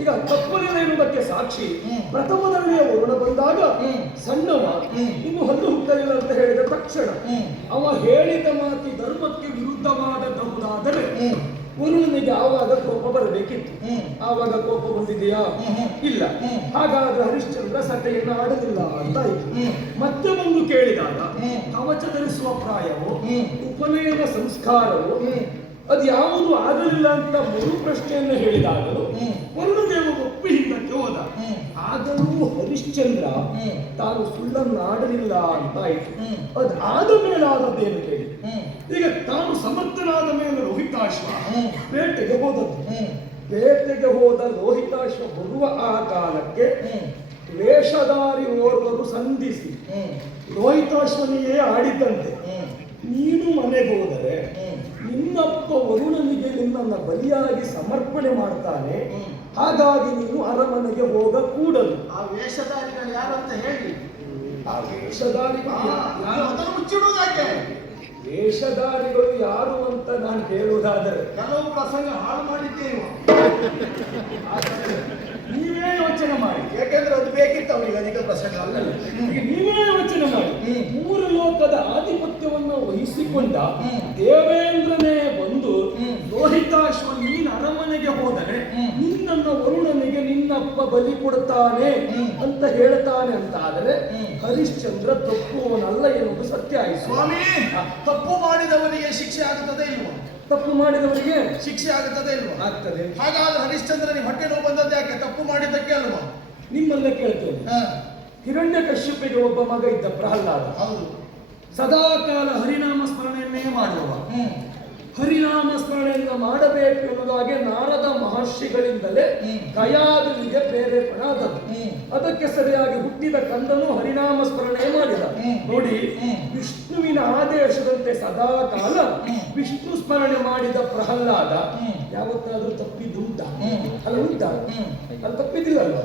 ಈಗ ತಪ್ಪಲಿಲ್ಲ ಎನ್ನುವುದಕ್ಕೆ ಸಾಕ್ಷಿ ಪ್ರಥಮದಲ್ಲಿಯೇ ವರುಣ ಬಂದಾಗ ಸಣ್ಣವ ಇನ್ನು ಹಲ್ಲು ಹುಟ್ಟಲಿಲ್ಲ ಅಂತ ಹೇಳಿದ ತಕ್ಷಣ ಅವ ಹೇಳಿದ ಮಾತಿ ಧರ್ಮಕ್ಕೆ ವಿರುದ್ಧವಾದಬಹುದಾದರೆ ವರುಣನಿಗೆ ಆವಾಗ ಕೋಪ ಬರಬೇಕಿತ್ತು. ಆವಾಗ ಕೋಪ ಬಂದಿದೆಯಾ? ಇಲ್ಲ. ಹಾಗಾದ್ರೆ ಹರಿಶ್ಚಂದ್ರ ಸಟೆಯನ್ನು ಆಡಲಿಲ್ಲ ಅಂತಾಯ್ತು. ಮತ್ತೆ ಬಂದು ಕೇಳಿದಾಗ ಕವಚ ಧರಿಸುವ ಪ್ರಾಯವು, ಉಪನಯನ ಸಂಸ್ಕಾರವು ಅದು ಯಾವುದು ಆಗಲಿಲ್ಲ ಅಂತ ಮರು ಪ್ರಶ್ನೆಯನ್ನು ಹೇಳಿದಾಗಲೂ ವರುಣದೇವ ಒಪ್ಪಿ ಹಿಂದಕ್ಕೆ ಹೋದ. ಆದರೂ ಹರಿಶ್ಚಂದ್ರ ತಾನು ಸುಳ್ಳನ್ನು ಆಡಲಿಲ್ಲ ಅಂತಾಯ್ತು. ಅದು ಆದ ಮೇಲೆ ಆದದ್ದೇನು ಕೇಳಿ. ಈಗ ತಾನು ಸಮರ್ಥನಾದ ಮೇಲೆ ರೋಹಿತಾಶ್ವ ಬೇಟೆಗೆ ಹೋದದ್ದು. ಬೇಟೆಗೆ ಹೋದ ರೋಹಿತಾಶ್ವ ಬರುವ ಆ ಕಾಲಕ್ಕೆ ವೇಷಧಾರಿ ಓರ್ವರು ಸಂಧಿಸಿ ರೋಹಿತಾಶ್ವನಿಯೇ ಆಡಿದ್ದಂತೆ, ನೀನು ಮನೆಗೆ ಹೋದರೆ ನಿನ್ನಪ್ಪ ವರುಣನಿಗೆ ನಿನ್ನನ್ನು ಬಲಿಯಾಗಿ ಸಮರ್ಪಣೆ ಮಾಡ್ತಾನೆ, ಹಾಗಾಗಿ ನೀನು ಅರಮನೆಗೆ ಹೋಗಕೂಡದು. ಆ ವೇಷಧಾರಿಗಳು ಯಾರು ಅಂತ ಹೇಳಿ. ಆ ವೇಷಧಾರಿಗಳು ಮುಚ್ಚಿಡುವುದಾಕೆ? ವೇಷಧಾರಿಗಳು ಯಾರು ಅಂತ ನಾನು ಕೇಳುವುದಾದರೆ ಕೆಲವು ಪ್ರಸಂಗ ಹಾಳು ಮಾಡಿದ್ದೇವೆ. ನೀವೇ ಯೋಚನೆ ಮಾಡಿ. ಯಾಕೆಂದ್ರೆ ಅದು ಬೇಕಿತ್ತು ಅವರಿಗೆ ಅಧಿಕ ಪ್ರಸಂಗ ಅಲ್ಲ. ಈಗ ನೀವೇ ಯೋಚನೆ ಮಾಡಿ. ಮೂರು ಲೋಕದ ಆಧಿಪತ್ಯವನ್ನು ವಹಿಸಿಕೊಂಡ ದೇವೇಂದ್ರನೇ ಬಂದು ರೋಹಿತಾಶ್ವ ನೀನು ಅರಮನೆಗೆ ಹೋದರೆ ನಿನ್ನನ್ನು ವರುಣನಿಗೆ ನಿನ್ನಪ್ಪ ಬಲಿ ಕೊಡ್ತಾನೆ ಅಂತ ಹೇಳ್ತಾನೆ ಅಂತ ಆದರೆ ಹರಿಶ್ಚಂದ್ರ ತಪ್ಪುವನಲ್ಲ ಎನ್ನುವುದು ಸತ್ಯ ಆಯಿತು. ಸ್ವಾಮಿ, ತಪ್ಪು ಮಾಡಿದವನಿಗೆ ಶಿಕ್ಷೆ ಆಗುತ್ತದೆ ಇಲ್ವಾ? ತಪ್ಪು ಮಾಡಿದವರಿಗೆ ಶಿಕ್ಷೆ ಆಗುತ್ತದೆ ಇಲ್ವಾ? ಆಗ್ತದೆ. ಹಾಗಾದ್ರೆ ಹರಿಶ್ಚಂದ್ರನಿಗೆ ಹೊಟ್ಟೆ ನೋವು ಬಂದದ್ದು ಯಾಕೆ? ತಪ್ಪು ಮಾಡಿದ್ದಕ್ಕೆ ಅಲ್ವಾ? ನಿಮ್ಮಲ್ಲೇ ಕೇಳ್ತೇನೆ. ಹಿರಣ್ಯಕಶ್ಯಪಿಗೆ ಒಬ್ಬ ಮಗ ಇದ್ದ, ಪ್ರಹ್ಲಾದ. ಹೌದು. ಸದಾ ಕಾಲ ಹರಿನಾಮ ಸ್ಮರಣೆಯನ್ನೇ ಮಾಡುವ. ಹರಿನಾಮ ಸ್ಮರಣೆಯನ್ನು ಮಾಡಬೇಕು ಎನ್ನುವುದಾಗಿ ನಾರದ ಮಹರ್ಷಿಗಳಿಂದಲೇ ಗಯಾದನಿಗೆ ಪ್ರೇರೇಪಣೆ ಆದದ್ದು. ಅದಕ್ಕೆ ಸರಿಯಾಗಿ ಹುಟ್ಟಿದ ಕಂದನು ಹರಿನಾಮ ಸ್ಮರಣೆ ಮಾಡಿದ. ನೋಡಿ, ವಿಷ್ಣುವಿನ ಆದೇಶದಂತೆ ಸದಾ ಕಾಲ ವಿಷ್ಣು ಸ್ಮರಣೆ ಮಾಡಿದ ಪ್ರಹ್ಲಾದ ಯಾವತ್ತಾದ್ರೂ ತಪ್ಪಿದ್ದುಂಟ? ಅಲ್ಲ, ಉಂಟ? ಅಲ್ಲಿ ತಪ್ಪಿದ್ದಿಲ್ಲ ಅಲ್ವಾ?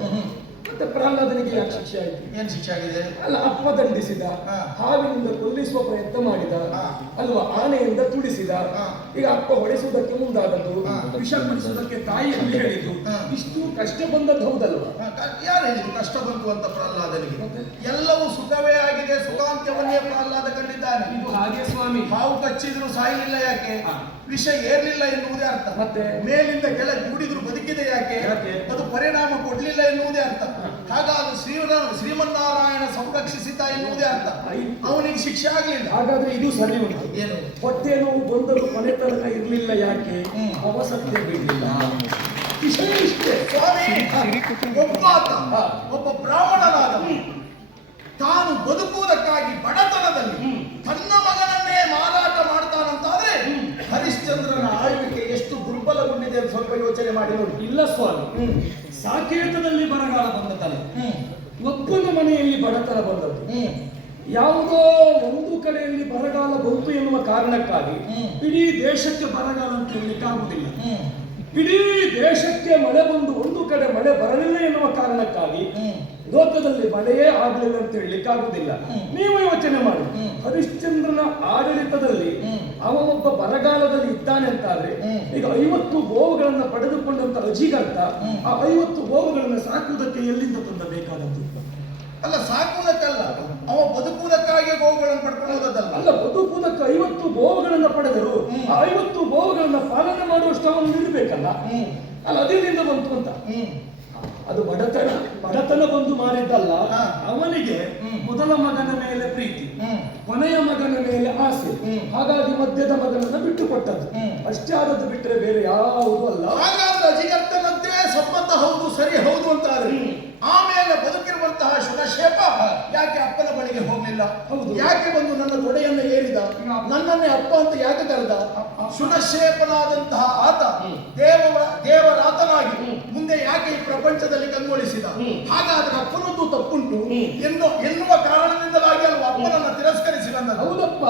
ಮತ್ತೆ ಪ್ರಹ್ಲಾದನಿಗೆ ಯಾಕೆ ಶಿಕ್ಷೆ ಆಯಿತು? ಏನ್ ಶಿಕ್ಷೆ ಆಗಿದೆ? ಅಲ್ಲ, ಅಪ್ಪ ದಂಡಿಸಿದ, ಹಾವಿನಿಂದ ಕೊಲ್ಲಿಸುವ ಪ್ರಯತ್ನ ಮಾಡಿದ ಅಲ್ವಾ, ಆನೆಯಿಂದ ತುಳಿಸಿದ. ಈಗ ಅಪ್ಪ ಹೊಡೆಸುವುದಕ್ಕೆ ಮುಂದಾದದ್ದು, ವಿಷ ಕುಡಿಸುವುದಕ್ಕೆ ತಾಯಿಯಲ್ಲಿ ಹೇಳಿದ್ದು, ಇಷ್ಟು ಕಷ್ಟ ಬಂದದ್ದು ಹೌದಲ್ವಾ? ಯಾರು ಹೇಳಿದ್ರು ಕಷ್ಟ ಬಂತು ಅಂತ ಪ್ರಹ್ಲಾದನಿಗೆ? ಎಲ್ಲವೂ ಸುಖವೇ ಆಗಿದೆ, ಸುಖಾಂತ್ಯವನ್ನೇ ಪ್ರಹ್ಲಾದ ಕಂಡಿದ್ದಾನೆ. ಇದು ಹಾಗೆ ಸ್ವಾಮಿ. ಹಾವು ಕಚ್ಚಿದ್ರು ಸಾಯಲಿಲ್ಲ ಯಾಕೆ? ಹಾ. ವಿಷ ಏರ್ಲಿಲ್ಲ ಎನ್ನುವುದೇ ಅರ್ಥ. ಮತ್ತೆ? ಮೇಲಿಂದ ಕೆಳಗೆ ಕೂಡಿದ್ರು ಬದುಕಿದೆ ಯಾಕೆ? ಯಾಕೆ? ಅದು ಪರಿಣಾಮ ಕೊಡ್ಲಿಲ್ಲ ಎನ್ನುವುದೇ ಅರ್ಥ. ಹಾಗಾದ್ರೆ ಶ್ರೀಮನ್ನಾರಾಯಣ ಸಂರಕ್ಷಿಸಿದ ಎನ್ನುವುದೇ ಅರ್ಥ. ಅವನಿಗೆ ಶಿಕ್ಷೆ ಆಗ್ಲಿಲ್ಲ. ಹಾಗಾದ್ರೆ ಇದು ಸರಿ ಉಂಟು. ಏನು? ಹೊಟ್ಟೆ ನೋವು ಬಂದರೂ ಮನೆ ತನಕ ಇರ್ಲಿಲ್ಲ ಯಾಕೆ? ಅವಸತ್ಯ ಬಿಡ್ಲಿಲ್ಲ. ವಿಷಯ ಇಷ್ಟೇ ಸ್ವಾಮಿ, ಒಬ್ಬಾತ ಹಾ. ಒಬ್ಬ ಬ್ರಾಹ್ಮಣನಾದ ತಾನು ಬದುಕುವುದಕ್ಕಾಗಿ ಬಡತನದಲ್ಲಿ ತನ್ನ ಮಗನನ್ನೇ ಮಾರಾಟ ಮಾಡ್ತಾನಂತಾದ್ರೆ ಹರಿಶ್ಚಂದ್ರನ ಆಳ್ವಿಕೆ ಎಷ್ಟು ದುರ್ಬಲಗೊಂಡಿದೆ ಅಂತ ಸ್ವಲ್ಪ ಯೋಚನೆ ಮಾಡಿ ನೋಡಿ. ಇಲ್ಲ ಸ್ವಾಮಿ, ಸಾಕೇತದಲ್ಲಿ ಬರಗಾಲ ಬಂದದ್ದಲ್ಲ, ಒಬ್ಬನ ಮನೆಯಲ್ಲಿ ಬಡತನ ಬಂದದ್ದು. ಯಾವುದೋ ಒಂದು ಕಡೆಯಲ್ಲಿ ಬರಗಾಲ ಬಂತು ಎನ್ನುವ ಕಾರಣಕ್ಕಾಗಿ ಇಡೀ ದೇಶಕ್ಕೆ ಬರಗಾಲ ಅಂತ ಹೇಳಲಿಕ್ಕೆ ಆಗುದಿಲ್ಲ. ಇಡೀ ದೇಶಕ್ಕೆ ಮಳೆ ಬಂದು ಒಂದು ಕಡೆ ಮಳೆ ಬರಲಿಲ್ಲ ಎನ್ನುವ ಕಾರಣಕ್ಕಾಗಿ ಲೋಕದಲ್ಲಿ ಮಳೆಯೇ ಆಗಲಿಲ್ಲ ಅಂತ ಹೇಳಲಿಕ್ಕೆ ಆಗುದಿಲ್ಲ. ನೀವು ಯೋಚನೆ ಮಾಡಿ, ಹರಿಶ್ಚಂದ್ರನ ಆಡಳಿತದಲ್ಲಿ ಅವ ಒಬ್ಬ ಬರಗಾಲದಲ್ಲಿ ಇದ್ದಾನೆ ಅಂತಾದ್ರೆ ಈಗ 50 ಗೋವುಗಳನ್ನ ಪಡೆದುಕೊಂಡಂತ ಅಜಿಗರ್ತ ಆ 50 ಗೋವುಗಳನ್ನ ಸಾಕುವುದಕ್ಕೆ ಎಲ್ಲಿಂದ ತಂದಬೇಕಾದದ್ದು? ಅಲ್ಲ, ಸಾಕುವುದಕ್ಕಲ್ಲ, ಅವ ಬದುಕುವುದಕ್ಕಾಗಿ ಗೋವುಗಳನ್ನು ಪಡ್ಕೊಂಡು ಹೋದದ್ದಲ್ಲ. ಅಲ್ಲ, ಬದುಕುವುದಕ್ಕೆ 50 ಗೋವುಗಳನ್ನ ಪಡೆದರು. ಆ 50 ಗೋವುಗಳನ್ನ ಪಾಲನೆ ಮಾಡುವಷ್ಟು ಅವನು ಇರಬೇಕಲ್ಲ. ಅಲ್ಲ, ಅದರಿಂದ ಬಂತು ಅಂತ. ಅದು ಬಡತನ ಬಂದು ಮಾರಿದ್ದಲ್ಲ. ಅವನಿಗೆ ಮೊದಲ ಮಗನ ಮೇಲೆ ಪ್ರೀತಿ, ಕೊನೆಯ ಮಗನ ಮೇಲೆ ಆಸೆ, ಹಾಗಾಗಿ ಮಧ್ಯದ ಮಗನನ್ನ ಬಿಟ್ಟು ಕೊಟ್ಟದ್ದು. ಅಷ್ಟೇ ಆದದ್ದು ಬಿಟ್ಟರೆ ಬೇರೆ ಯಾವುದು ಅಲ್ಲ. ಹಾಗಾದ್ರೆ ಅಜಿಗರ್ತನಂತೆ ಸಮ್ಮತ ಹೌದು, ಸರಿ ಹೌದು ಅಂತ ಆದ್ರೆ ಆಮೇಲೆ ಬದುಕಿರುವಂತಹ ಶುನಶೇಪ ಯಾಕೆ ಅಪ್ಪನ ಬಳಿಗೆ ಹೋಗ್ಲಿಲ್ಲ? ಹೌದು. ಯಾಕೆ ಬಂದು ನನ್ನ ತೊಡೆಯನ್ನು ಏರಿದ? ನನ್ನನ್ನೇ ಅಪ್ಪ ಅಂತ ಯಾಕೆ ಕರೆದ? ಶುನಶೇಪನಾದಂತಹ ಆತ ದೇವರಾತನಾಗಿ ಮುಂದೆ ಯಾಕೆ ಈ ಪ್ರಪಂಚದಲ್ಲಿ ಕಂಗೊಳಿಸಿದ? ಹಾಗಾದ್ರೆ ಅಪ್ಪನದ್ದು ತಪ್ಪುಂಟು ಎನ್ನುವ ಕಾರಣದಿಂದಲಾಗಿ ಅಲ್ವ ಅಪ್ಪನನ್ನ ತಿರಸ್ಕರಿಸಿದ. ಹೌದಪ್ಪ,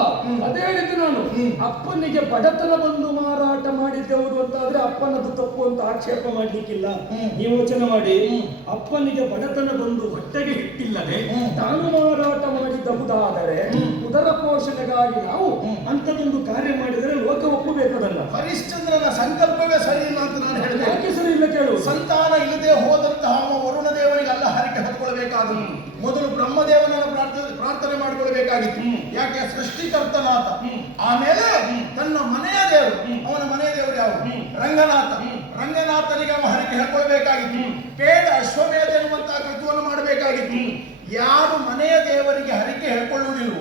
ಅದೇ ಹೇಳಿದ್ದು ನಾನು. ಅಪ್ಪನಿಗೆ ಬಡತನ ಬಂದು ಮಾರಾಟ ಮಾಡಿದ್ದವರು ಅಂತಾದ್ರೆ ಅಪ್ಪನದ್ದು ತಪ್ಪು ಅಂತ ಆಕ್ಷೇಪ ಮಾಡ್ಲಿಕ್ಕಿಲ್ಲ. ನೀವು ಯೋಚನೆ ಮಾಡಿ, ಅಪ್ಪನಿಗೆ ಬಡತನ ಬಂದು ಹೊಟ್ಟೆಗೆ ಹಿಟ್ಟಿಲ್ಲದೆ ತಾನು ಮಾರಾಟ ಮಾಡಿದ್ದವುದಾದರೆ ಉದರ ಪೋಷಣೆಗಾಗಿ ನಾವು ಅಂಥದೊಂದು ಕಾರ್ಯ ಮಾಡಿದರೆ ಲೋಕ ಒಪ್ಪಬೇಕದಲ್ಲ. ಹರಿಶ್ಚಂದ್ರನ ಸಂಕಲ್ಪವೇ ಸರಿ ಇಲ್ಲ ಅಂತ ನಾನು ಹೇಳಿದೆ. ಯಾಕೆ ಸರಿ ಇಲ್ಲ ಕೇಳು? ಸಂತಾನ ಇಲ್ಲದೆ ಹೋದಂತಹ ವರುಣ ದೇವರಿಗೆ ಅಲ್ಲ ಹರಕೆ ಹೊತ್ಕೊಳ್ಬೇಕಾದ್ರು ಮೊದಲು ಬ್ರಹ್ಮದೇವನನ್ನು ಪ್ರಾರ್ಥನೆ ಮಾಡಿಕೊಳ್ಬೇಕಾಗಿತ್ತು. ಯಾಕೆ? ಸೃಷ್ಟಿಕರ್ತನಾಥ. ಆಮೇಲೆ ತನ್ನ ಮನೆಯ ದೇವರು, ಅವನ ಮನೆಯ ದೇವರು ಯಾವುದು? ರಂಗನಾಥ. ರಂಗನಾಥನಿಗೆ ಅವ ಹರಕೆ ಹೇಳ್ಕೊಳ್ಬೇಕಾಗಿತ್ತು. ಪೇಡ ಅಶ್ವಮೇಧ ಎನ್ನುವಂತಹ ಕೃತ್ಯವನ್ನು ಮಾಡಬೇಕಾಗಿತ್ತು. ಯಾರು ಮನೆಯ ದೇವರಿಗೆ ಹರಕೆ ಹೇಳ್ಕೊಳ್ಳುವುದಿಲ್ವೋ,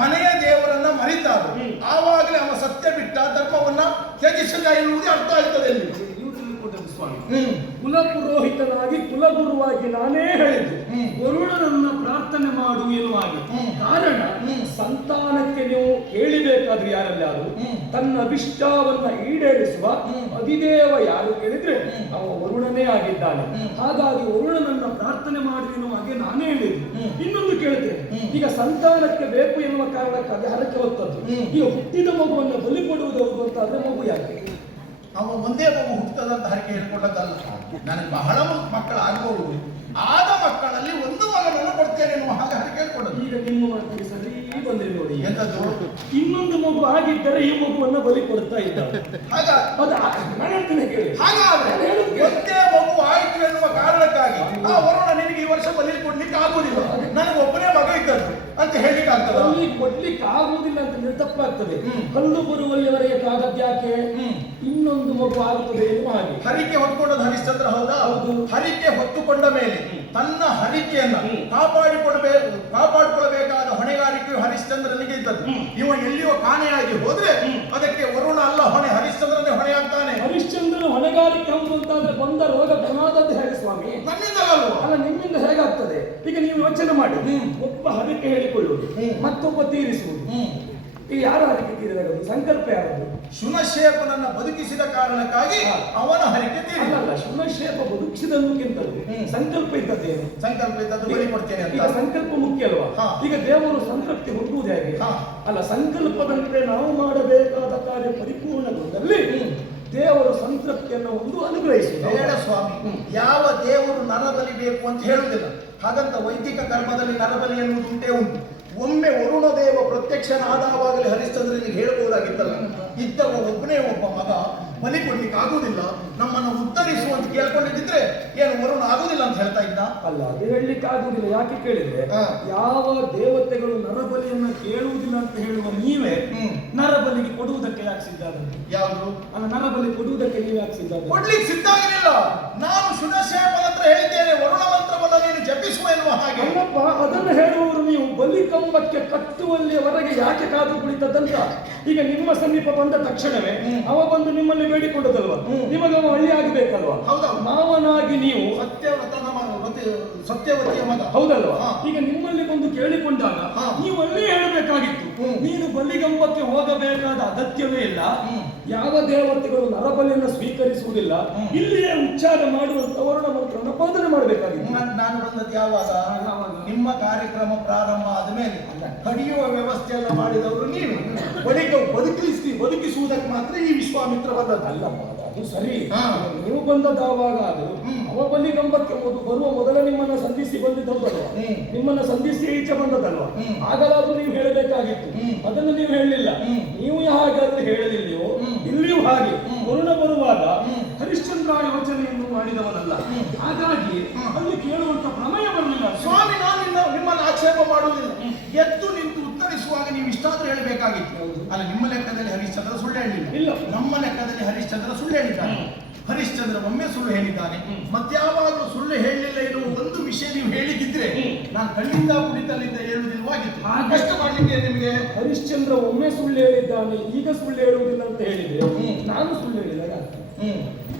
ಮನೆಯ ದೇವರನ್ನ ಮರಿತಾರೋ ಆವಾಗಲೇ ಅವ ಸತ್ಯ ಬಿಟ್ಟ, ಧರ್ಮವನ್ನ ತ್ಯಜಿಸಿದ ಎನ್ನುವುದೇ ಅರ್ಥ ಆಗುತ್ತದೆ. ಸ್ವಾಮಿ, ಕುಲಪುರೋಹಿತನಾಗಿ ಕುಲಗುರುವಾಗಿ ನಾನೇ ಹೇಳಿದ್ದು ವರುಣನನ್ನ ಪ್ರಾರ್ಥನೆ ಮಾಡು ಎನ್ನುವಾಗಿ. ಕಾರಣ, ಸಂತಾನಕ್ಕೆ ನೀವು ಕೇಳಿಬೇಕಾದ್ರೆ ಯಾರಲ್ಲಾರು ತನ್ನ ಅಭಿಷ್ಟವನ್ನ ಈಡೇರಿಸುವ ಅಧಿದೇವ ಯಾರು ಕೇಳಿದ್ರೆ ಅವ ವರುಣನೇ ಆಗಿದ್ದಾನೆ. ಹಾಗಾಗಿ ವರುಣನನ್ನ ಪ್ರಾರ್ಥನೆ ಮಾಡಿ ಎನ್ನುವ ಹಾಗೆ ನಾನೇ ಹೇಳಿದ್ದು. ಇನ್ನೊಂದು ಕೇಳ್ತೇನೆ, ಈಗ ಸಂತಾನಕ್ಕೆ ಬೇಕು ಎನ್ನುವ ಕಾರಣಕ್ಕಾಗಿ ಹರಕೆ ಹೊತ್ತದ್ದು. ಈಗ ಹುಟ್ಟಿದ ಮಗುವನ್ನು ಬಲಿ ಕೊಡುವುದು ಅಂತಾದ್ರೆ ಮಗು ಯಾಕೆ? ಅವ ಒಂದೇ ಮಗು ಹುಟ್ಟದಂತ ಹರಕೆ ಹೇಳ್ಕೊಂಡದ್ದಲ್ಲ. ನನಗೆ ಬಹಳ ಮಕ್ಕಳು ಆಗಬಹುದು, ಆದ ಮಕ್ಕಳಲ್ಲಿ ಒಂದು ಮಗನನ್ನು ಕೊಡ್ತೇನೆ ಎನ್ನುವ ಹಾಗೆ ಹರಕೆ ಹೇಳ್ಕೊಂಡದ್ದು. ಈಗ ನಿಮ್ಮ ಮಾತಿಗೆ ಸರಿ ಬಂದ್ರಿ ನೋಡಿ. ಎಂತದ್ದು? ಇನ್ನೊಂದು ಮಗು ಆಗಿದ್ದರೆ ಈ ಮಗುವನ್ನ ಬಲಿ ಕೊಡ್ತಾ ಇದ್ದಾರೆ. ಹಾಗಾದ್ರೆ ಒಂದೇ ಮಗು ಆಯ್ತು ಎನ್ನುವ ಕಾರಣಕ್ಕಾಗಿ ಆ ವರುಣ ನಿನಗೆ ಈ ವರ್ಷ ಬಲಿ ಕೊಡ್ಲಿಕ್ಕೆ ಆಗುವುದಿಲ್ಲ, ನನಗೆ ಒಬ್ಬನೇ ಮಗ ಇದ್ದದ್ದು ಅಂತ ಹೇಳಿಕ್ಕೆ ಆಗ್ತದ? ಕೊಡ್ಲಿಕ್ಕೆ ಆಗುವುದಿಲ್ಲ ಅಂತ ತಪ್ಪಾಗ್ತದೆ. ಕಲ್ಲು ಬರುವಲ್ಲಿವರೆಗೆ ಕಾಗದ್ಯಾಕೆ? ಇನ್ನೊಂದು ಮಗು ಆಗುತ್ತದೆ ಎನ್ನುವ ಹಾಗೆ. ಹರಿಕೆ ಹೊತ್ಕೊಂಡದ್ದು ಹರಿಶ್ಚಂದ್ರ ಹೌದಾ? ಹೌದು. ಹರಿಕೆ ಹೊತ್ತುಕೊಂಡ ಮೇಲೆ ತನ್ನ ಹರಿಕೆಯನ್ನ ಕಾಪಾಡಿಕೊಳ್ಳಬೇಕಾದ ಹೊಣೆಗಾರಿಕೆಯು ಹರಿಶ್ಚಂದ್ರನಿಗೆ ಇದ್ದದ್ದು. ಇವ ಎಲ್ಲಿಯೋ ಕಾಣೆಯಾಗಿ ಹೋದ್ರೆ ಅದಕ್ಕೆ ವರುಣ ಅಲ್ಲ ಹೊಣೆ, ಹರಿಶ್ಚಂದ್ರನೇ ಹೊಣೆ ಆಗ್ತಾನೆ. ಹರಿಶ್ಚಂದ್ರನ ಹೊಣೆಗಾರಿಕೆ ಹೌದು ಅಂತಾದ್ರೆ ಬಂದ ರೋಗ ಪ್ರಮಾದದ್ದು ಹೇಗೆ ಸ್ವಾಮಿ? ನನ್ನಿಂದಲಲ್ವ? ಅಲ್ಲ, ನಿಮ್ಮಿಂದ ಹೇಗಾಗ್ತದೆ? ಈಗ ನೀವು ಯೋಚನೆ ಮಾಡಿ, ಒಬ್ಬ ಹರಕೆ ಹೇಳಿಕೊಳ್ಳುವುದು, ಮತ್ತೊಬ್ಬ ತೀರಿಸುವುದು. ಈ ಯಾರು ಹರಕೆ ತೀರಿದಾಗ ಸಂಕಲ್ಪ ಯಾರದು? ಶುನಶೇಪನನ್ನ ಬದುಕಿಸಿದ ಕಾರಣಕ್ಕಾಗಿ ಅವನ ಹರಕೆ ತೀರಿಲ್ಲ. ಅಲ್ಲ, ಶುನಶೇಪ ಬದುಕಿಸಿದಕ್ಕಿಂತಲೂ ಸಂಕಲ್ಪ ಇದ್ದದ್ದೇನು? ಸಂಕಲ್ಪ ಇದ್ದದ್ದು ಬಲಿ ಕೊಡ್ತೇನೆ ಅಂತ. ಈಗ ಸಂಕಲ್ಪ ಮುಖ್ಯ ಅಲ್ವಾ? ಈಗ ದೇವರು ಸಂತೃಪ್ತಿ ಹೊಂದುವುದು ಹೇಗೆ? ಅಲ್ಲ, ಸಂಕಲ್ಪದಂತೆ ನಾವು ಮಾಡಬೇಕಾದ ಕಾರ್ಯ ಪರಿಪೂರ್ಣಗೊಂಡಲ್ಲಿ ದೇವರು ಸಂತೃಪ್ತಿಯನ್ನು ಒಂದು ಅನುಗ್ರಹಿಸಿ. ಬೇಡ ಸ್ವಾಮಿ, ಯಾವ ದೇವರು ನರಬಲಿ ಬೇಕು ಅಂತ ಹೇಳುವುದಿಲ್ಲ. ಹಾಗಂತ ವೈದಿಕ ಕರ್ಮದಲ್ಲಿ ನರಬಲಿ ಎನ್ನುವುದು ಉಂಟೇ ಉಂಟು. ಒಮ್ಮೆ ವರುಣದೇವ ಪ್ರತ್ಯಕ್ಷನಾದವಾಗಲೇ ಹರಿಶ್ಚಂದ್ರನಿಗೆ ಹೇಳಬಹುದಾಗಿತ್ತಲ್ಲ, ಇದ್ದವ ಒಬ್ಬನೇ ಒಬ್ಬ ಮಗ, ಬಲಿ ಕೊಡ್ಲಿಕ್ಕೆ ಆಗುದಿಲ್ಲ, ನಮ್ಮನ್ನು ಉತ್ತರಿಸುವಂತ ಕೇಳ್ಕೊಂಡಿದ್ರೆ ಏನು ವರುಣ ಆಗುದಿಲ್ಲ ಅಂತ ಹೇಳ್ತಾ ಇದ್ದ? ಅಲ್ಲ, ಅದು ಹೇಳಲಿಕ್ಕೆ ಆಗುದಿಲ್ಲ. ಯಾಕೆ ಕೇಳಿದ್ರೆ ಯಾವ ದೇವತೆಗಳು ನರಬಲಿಯನ್ನ ಕೇಳುವುದಿಲ್ಲ ಅಂತ ಹೇಳುವ ನೀವೇ ನರಬಲಿಗೆ ಕೊಡುವುದಕ್ಕೆ ಯಾಕೆ ಸಿದ್ಧಾದಂತೆ? ಯಾವುದು? ಅಲ್ಲ, ನರಬಲಿ ಕೊಡುವುದಕ್ಕೆ ನೀವು ಯಾಕೆ ಸಿದ್ಧ? ಕೊಡ್ಲಿಕ್ಕೆ ಸಿದ್ಧ ಆಗಿರಲಿಲ್ಲ. ನಾನು ಶುನಶೇಪನ ಹತ್ರ ಹೇಳಿದ್ದೇನೆ, ವರುಣ ಮಂತ್ರವನ್ನು ನೀನು ಜಪಿಸುವ ಎನ್ನುವ ಹಾಗೆ. ಅಲ್ಲಪ್ಪ, ಅದನ್ನು ಹೇಳುವವರು ನೀವು ಬಲಿ ಕಂಬಕ್ಕೆ ಕಟ್ಟುವಲ್ಲಿಯವರೆಗೆ ಯಾಕೆ ಕಾದು ಕುಳಿತದಂತ? ಈಗ ನಿಮ್ಮ ಸಮೀಪ ಬಂದ ತಕ್ಷಣವೇ ಅವ ಬಂದು ನಿಮ್ಮಲ್ಲಿ ಬೇಡಿಕೊಂಡದಲ್ವಾ? ನಿಮಗೆ ಅವ ಹಳ್ಳಿ ಆಗಬೇಕಲ್ವಾ? ಹೌದಾ? ಮಾವನಾಗಿ ನೀವು ಸತ್ಯವತಿಯ ಮಗ ಹೌದಲ್ವಾ? ಈಗ ನಿಮ್ಮಲ್ಲಿ ಬಂದು ಕೇಳಿಕೊಂಡಾಗ ನೀವು ಅಲ್ಲಿ ಹೇಳಬೇಕಾಗಿತ್ತು, ನೀನು ಬಲಿಗಂಬಕ್ಕೆ ಹೋಗಬೇಕಾದ ಅಗತ್ಯವೇ ಇಲ್ಲ, ಯಾವ ದೇವತೆಗಳು ನರಬಲಿಯನ್ನು ಸ್ವೀಕರಿಸುವುದಿಲ್ಲ, ಇಲ್ಲಿಯೇ ಉಚ್ಚಾರ ಮಾಡುವಂತ ವರುಣ ಮಂತ್ರವನ್ನು ಪಾಲನೆ ಮಾಡಬೇಕಾಗಿತ್ತು. ನಾನು ಬಂದದ್ದು ಯಾವಾಗ? ನಿಮ್ಮ ಕಾರ್ಯಕ್ರಮ ಪ್ರಾರಂಭ ಆದ್ಮೇಲೆ ಕಡಿಯುವ ವ್ಯವಸ್ಥೆ ಎಲ್ಲ ಮಾಡಿದವರು ನೀವು. ಬದುಕಿಸುವುದಕ್ಕೆ ಮಾತ್ರ ಈ ವಿಶ್ವಾಮಿತ್ರ ಬಂದದ್ದಲ್ಲ. ಅದು ಸರಿ, ನೀವು ಬಂದದ್ದಾವಾಗ ಅದು ಅವ ಬಲಿಗಂಬಕ್ಕೆ ಬರುವ ಮೊದಲ ನಿಮ್ಮನ್ನ ಸಂಧಿಸಿ ಬಂದಿದ್ದಲ್ವ? ನಿಮ್ಮನ್ನ ಸಂಧಿಸಿ ಈಚೆ ಬಂದದಲ್ವಾ? ಆಗಲಾದ್ರೂ ನೀವು ಹೇಳಬೇಕಾಗಿತ್ತು, ಅದನ್ನು ನೀವು ಹೇಳಲಿಲ್ಲ. ನೀವು ಹಾಗಾದ್ರೆ ಹೇಳಲಿಲ್ಲವೋ? ಇಲ್ಲಿಯೂ ಹಾಗೆ ವರುಣ ಬರುವಾಗ ಹರಿಶ್ಚಂದ್ರ ಯೋಚನೆಯನ್ನು ಮಾಡಿದವನಲ್ಲ, ಹಾಗಾಗಿ ಅಲ್ಲಿ ಕೇಳುವಂತ ಪ್ರಮೇಯ ಬರಲಿಲ್ಲ. ಸ್ವಾಮಿ, ನಾನು ನಿಮ್ಮನ್ನು ಆಕ್ಷೇಪ ಮಾಡುವುದಿಲ್ಲ. ಎದ್ದು ನಿಂತು ಉತ್ತರಿಸುವಾಗ ನೀವು ಇಷ್ಟಾದ್ರೂ ಹೇಳಬೇಕಾಗಿತ್ತು. ಅಲ್ಲ, ನಿಮ್ಮ ಲೆಕ್ಕದಲ್ಲಿ ಹರಿಶ್ಚಂದ್ರ ಸುಳ್ಳು ಹೇಳಿಲ್ಲ, ಇಲ್ಲ ನಮ್ಮ ಲೆಕ್ಕದಲ್ಲಿ ಹರಿಶ್ಚಂದ್ರ ಸುಳ್ಳು ಹೇಳಿದ್ದಾನೆ. ಹರಿಶ್ಚಂದ್ರ ಒಮ್ಮೆ ಸುಳ್ಳು ಹೇಳಿದ್ದಾನೆ, ಮತ್ಯಾವಾಗಲೂ ಸುಳ್ಳು ಹೇಳಲಿಲ್ಲ ಎನ್ನುವ ಒಂದು ವಿಷಯ ನೀವು ಹೇಳಿದ್ರೆ ನಾನು ಕಣ್ಣಿಂದ ಕುಡಿತಲಿಂದ ಹೇಳುವುದಿಲ್ವಾಗಿತ್ತು. ಕಷ್ಟ ಮಾಡಲಿಕ್ಕೆ ನಿಮಗೆ. ಹರಿಶ್ಚಂದ್ರ ಒಮ್ಮೆ ಸುಳ್ಳು ಹೇಳಿದ್ದಾನೆ, ಈಗ ಸುಳ್ಳು ಹೇಳುವುದಿಲ್ಲ ಅಂತ ಹೇಳಿದ್ರೆ ನಾನು ಸುಳ್ಳು ಹೇಳಿದಾಗ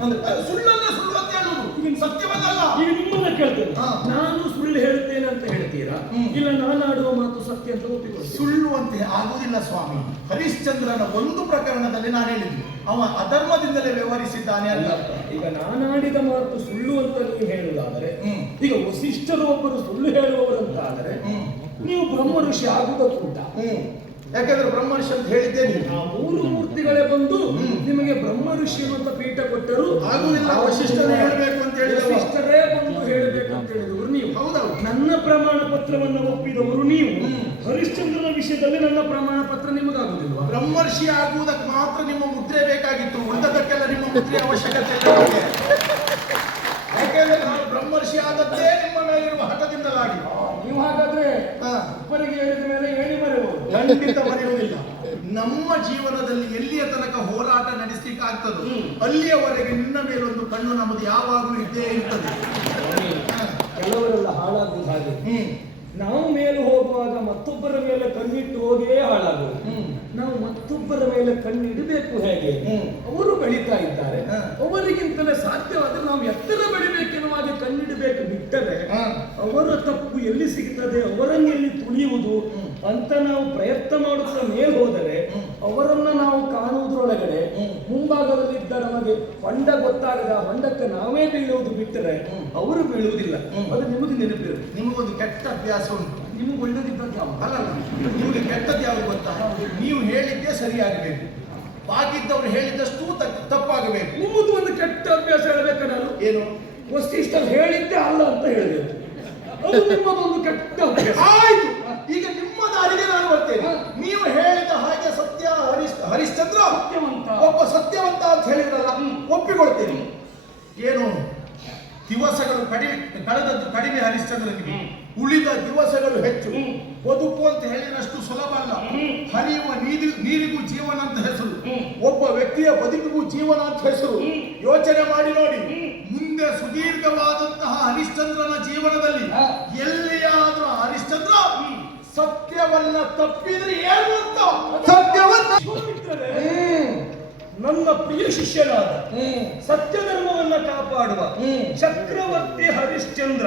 ಅಂದ್ರೆ ಸುಳ್ಳನ್ನೇ ಸುಳ್ಳು ಅಂತ ಹೇಳುವುದು, ಸತ್ಯವನ್ನಲ್ಲ. ಈಗ ನಿಮ್ಮನ್ನ ಕೇಳ್ತೇನೆ, ನಾನು ಸುಳ್ಳು ಹೇಳುತ್ತೇನೆ ಅಂತ ಹೇಳ್ತೀರಾ, ಇಲ್ಲ ನಾನು ಆಡುವ ಮಾತು ಸತ್ಯ ಅಂತ ಒಪ್ಪಿಕೊಳ್ಳಿ? ಸುಳ್ಳು ಅಂತ ಆಗುವುದಿಲ್ಲ ಸ್ವಾಮಿ. ಹರಿಶ್ಚಂದ್ರನ ಒಂದು ಪ್ರಕರಣದಲ್ಲಿ ನಾನು ಹೇಳಿದ್ದೆ, ಅವ ಅಧರ್ಮದಿಂದಲೇ ವ್ಯವಹರಿಸಿದ್ದಾನೆ ಅಲ್ಲ. ಈಗ ನಾನಾಡಿದ ಮಾತು ಸುಳ್ಳು ಅಂತ ನೀವು ಹೇಳುವುದಾದರೆ, ಈಗ ವಸಿಷ್ಠರು ಒಬ್ಬರು ಸುಳ್ಳು ಹೇಳುವವರಂತ ಆದರೆ ನೀವು ಬ್ರಹ್ಮ ಋಷಿ ಆಗುವುದಕ್ಕೂಟ. ಯಾಕಂದ್ರೆ ಬ್ರಹ್ಮ ಋಷಿ ಅಂತ ಹೇಳಿದ್ದೇನೆ. ಆ ಮೂರು ಮೂರ್ತಿಗಳೇ ಬಂದು ನಿಮಗೆ ಬ್ರಹ್ಮ ಋಷಿ ಅಂತ ಪೀಠ ಕೊಟ್ಟರು, ಆಗುವುದಿಲ್ಲ. ವಸಿಷ್ಠರೇ ಹೇಳಬೇಕು ಅಂತ ಹೇಳಿದ್ರು, ವಸಿಷ್ಠರೇ ಬಂದು ಹೇಳಬೇಕು ಅಂತ ಹೇಳಿದವರು ನೀವು. ಹೌದೌದು. ನನ್ನ ಪ್ರಮಾಣ ಪತ್ರವನ್ನು ಒಪ್ಪಿದವರು ನೀವು. ಹರಿಶ್ಚಂದ್ರನ ವಿಷಯದಲ್ಲಿ ನನ್ನ ಪ್ರಮಾಣ ಪತ್ರ ನಿಮಗಾಗುವುದಿಲ್ವಾ? ಬ್ರಹ್ಮರ್ಷಿ ಆಗುವುದಕ್ಕೆ ಮಾತ್ರ ನಿಮ್ಮ ಮುದ್ರೆ ಬೇಕಾಗಿತ್ತು, ಉಳಿದದಕ್ಕೆಲ್ಲ ನಿಮ್ಮ ಮುದ್ರೆ ಅವಶ್ಯಕತೆ ಇಲ್ಲ. ಯಾಕೆಂದ್ರೆ ನಾನು ಬ್ರಹ್ಮರ್ಷಿ ಆದದ್ದೇ ನಿಮ್ಮ ಮೇಲಿರುವ ಹಠದಿಂದಲಾಗಿ. ನೀವು ಹಾಗಾದ್ರೆ ಒಬ್ಬರಿಗೆ ಹೇಳಿದ ಮೇಲೆ ಹೇಳಿ ಮರೆಯುವುದು? ಖಂಡಿತ ಮರೆಯುವುದಿಲ್ಲ. ನಮ್ಮ ಜೀವನದಲ್ಲಿ ಎಲ್ಲಿಯ ತನಕ ಹೋರಾಟ ನಡೆಸಲಿಕ್ಕೆ ಆಗ್ತದೋ ಅಲ್ಲಿಯವರೆಗೆ ನಿನ್ನ ಮೇಲೊಂದು ಕಣ್ಣು ನಮ್ಮದು ಯಾವಾಗಲೂ ಇದ್ದೇ ಇರ್ತದೆ. ಕೆಲವರೆಲ್ಲ ಹಾಳಾಗುವುದು ಹಾಗೆ. ನಾವು ಮೇಲೆ ಹೋಗುವಾಗ ಮತ್ತೊಬ್ಬರ ಮೇಲೆ ಕಣ್ಣಿಟ್ಟು ಹೋಗಿಯೇ ಹಾಳಾಗುವುದು. ನಾವು ಮತ್ತೊಬ್ಬರ ಮೇಲೆ ಕಣ್ಣಿಡಬೇಕು ಹೇಗೆ? ಅವರು ಬೆಳೀತಾ ಇದ್ದಾರೆ, ಅವರಿಗಿಂತಲೇ ಸಾಧ್ಯವಾದರೆ ನಾವು ಎತ್ತರ ಬೆಳಿಬೇಕೆನ್ನುವ ಹಾಗೆ ಕಣ್ಣಿಡಬೇಕು. ಬಿಟ್ಟರೆ ಅವರ ತಪ್ಪು ಎಲ್ಲಿ ಸಿಗ್ತದೆ, ಅವರನ್ನೆಲ್ಲಿ ತುಳಿಯುವುದು ಅಂತ ನಾವು ಪ್ರಯತ್ನ ಮಾಡುತ್ತಾ ಮೇಲೆ ಹೋದರೆ ಅವರನ್ನ ನಾವು ಕಾಣುವುದರೊಳಗಡೆ ಮುಂಭಾಗದಲ್ಲಿದ್ದ ನಮಗೆ ಹೊಂಡ ಗೊತ್ತಾಗದ ಹೊಂಡಕ್ಕೆ ನಾವೇ ಬೀಳುವುದು ಬಿಟ್ಟರೆ ಅವರು ಬೀಳುವುದಿಲ್ಲ. ಅದು ನಿಮಗೆ ನೆನಪಿರು. ನಿಮಗೊಂದು ಕೆಟ್ಟ ಅಭ್ಯಾಸ ಉಂಟು. ನಿಮಗೆ ಒಳ್ಳೆದಿದ್ದದ್ದು ಯಾವ? ಅಲ್ಲ, ನಿಮಗೆ ಕೆಟ್ಟದ್ದು ಯಾವುದು ಗೊತ್ತಾ? ನೀವು ಹೇಳಿದ್ದೇ ಸರಿಯಾಗಬೇಕು, ಬಾಕಿದ್ದವರು ಹೇಳಿದಷ್ಟು ತಪ್ಪಾಗಬೇಕು. ನಿಮ್ಮದು ಒಂದು ಕೆಟ್ಟ ಅಭ್ಯಾಸ ಹೇಳಬೇಕ ನಾನು? ಏನು? ವಸಿಷ್ಠರು ಹೇಳಿದ್ದೆ ಅಲ್ಲ ಅಂತ ಹೇಳಿದೆ, ಅದು ನಿಮ್ಮದೊಂದು ಕೆಟ್ಟ ಅಭ್ಯಾಸ. ಆಯ್ತು, ಈಗ ನಿಮ್ಮ ದಾರಿಗೆ ನಾನು ಬರ್ತೇನೆ. ನೀವು ಹೇಳಿದ ಹಾಗೆ ಸತ್ಯ ಹರಿಶ್ಚಂದ್ರ ಒಬ್ಬ ಸತ್ಯವಂತ ಅಂತ ಹೇಳಿದ್ರಲ್ಲ, ಒಪ್ಪಿಕೊಳ್ತೇನೆ. ಏನು ದಿವಸಗಳು ಕಳೆದದ್ದು ಕಡಿಮೆ ಹರಿಶ್ಚಂದ್ರನಿಗೆ, ಉಳಿದ ದಿವಸಗಳು ಹೆಚ್ಚು. ಬದುಕು ಅಂತ ಹೇಳಿದಷ್ಟು ಸುಲಭ ಅಲ್ಲ. ಹರಿಯುವ ನೀರಿಗೂ ಜೀವನ ಅಂತ ಹೆಸರು, ಒಬ್ಬ ವ್ಯಕ್ತಿಯ ಬದುಕಿಗೂ ಜೀವನ ಅಂತ ಹೆಸರು. ಯೋಚನೆ ಮಾಡಿ ನೋಡಿ, ಮುಂದೆ ಸುದೀರ್ಘವಾದಂತಹ ಹರಿಶ್ಚಂದ್ರನ ಜೀವನದಲ್ಲಿ ಎಲ್ಲಿಯಾದ್ರೂ ಹರಿಶ್ಚಂದ್ರ ಸತ್ಯವನ್ನ ತಪ್ಪಿದ್ರೆ ಏನು ಅಂತ ಸತ್ಯವನ್ನ ನನ್ನ ಪ್ರಿಯ ಶಿಷ್ಯನಾದ ಸತ್ಯಧರ್ಮವನ್ನ ಕಾಪಾಡುವ ಚಕ್ರವರ್ತಿ ಹರಿಶ್ಚಂದ್ರ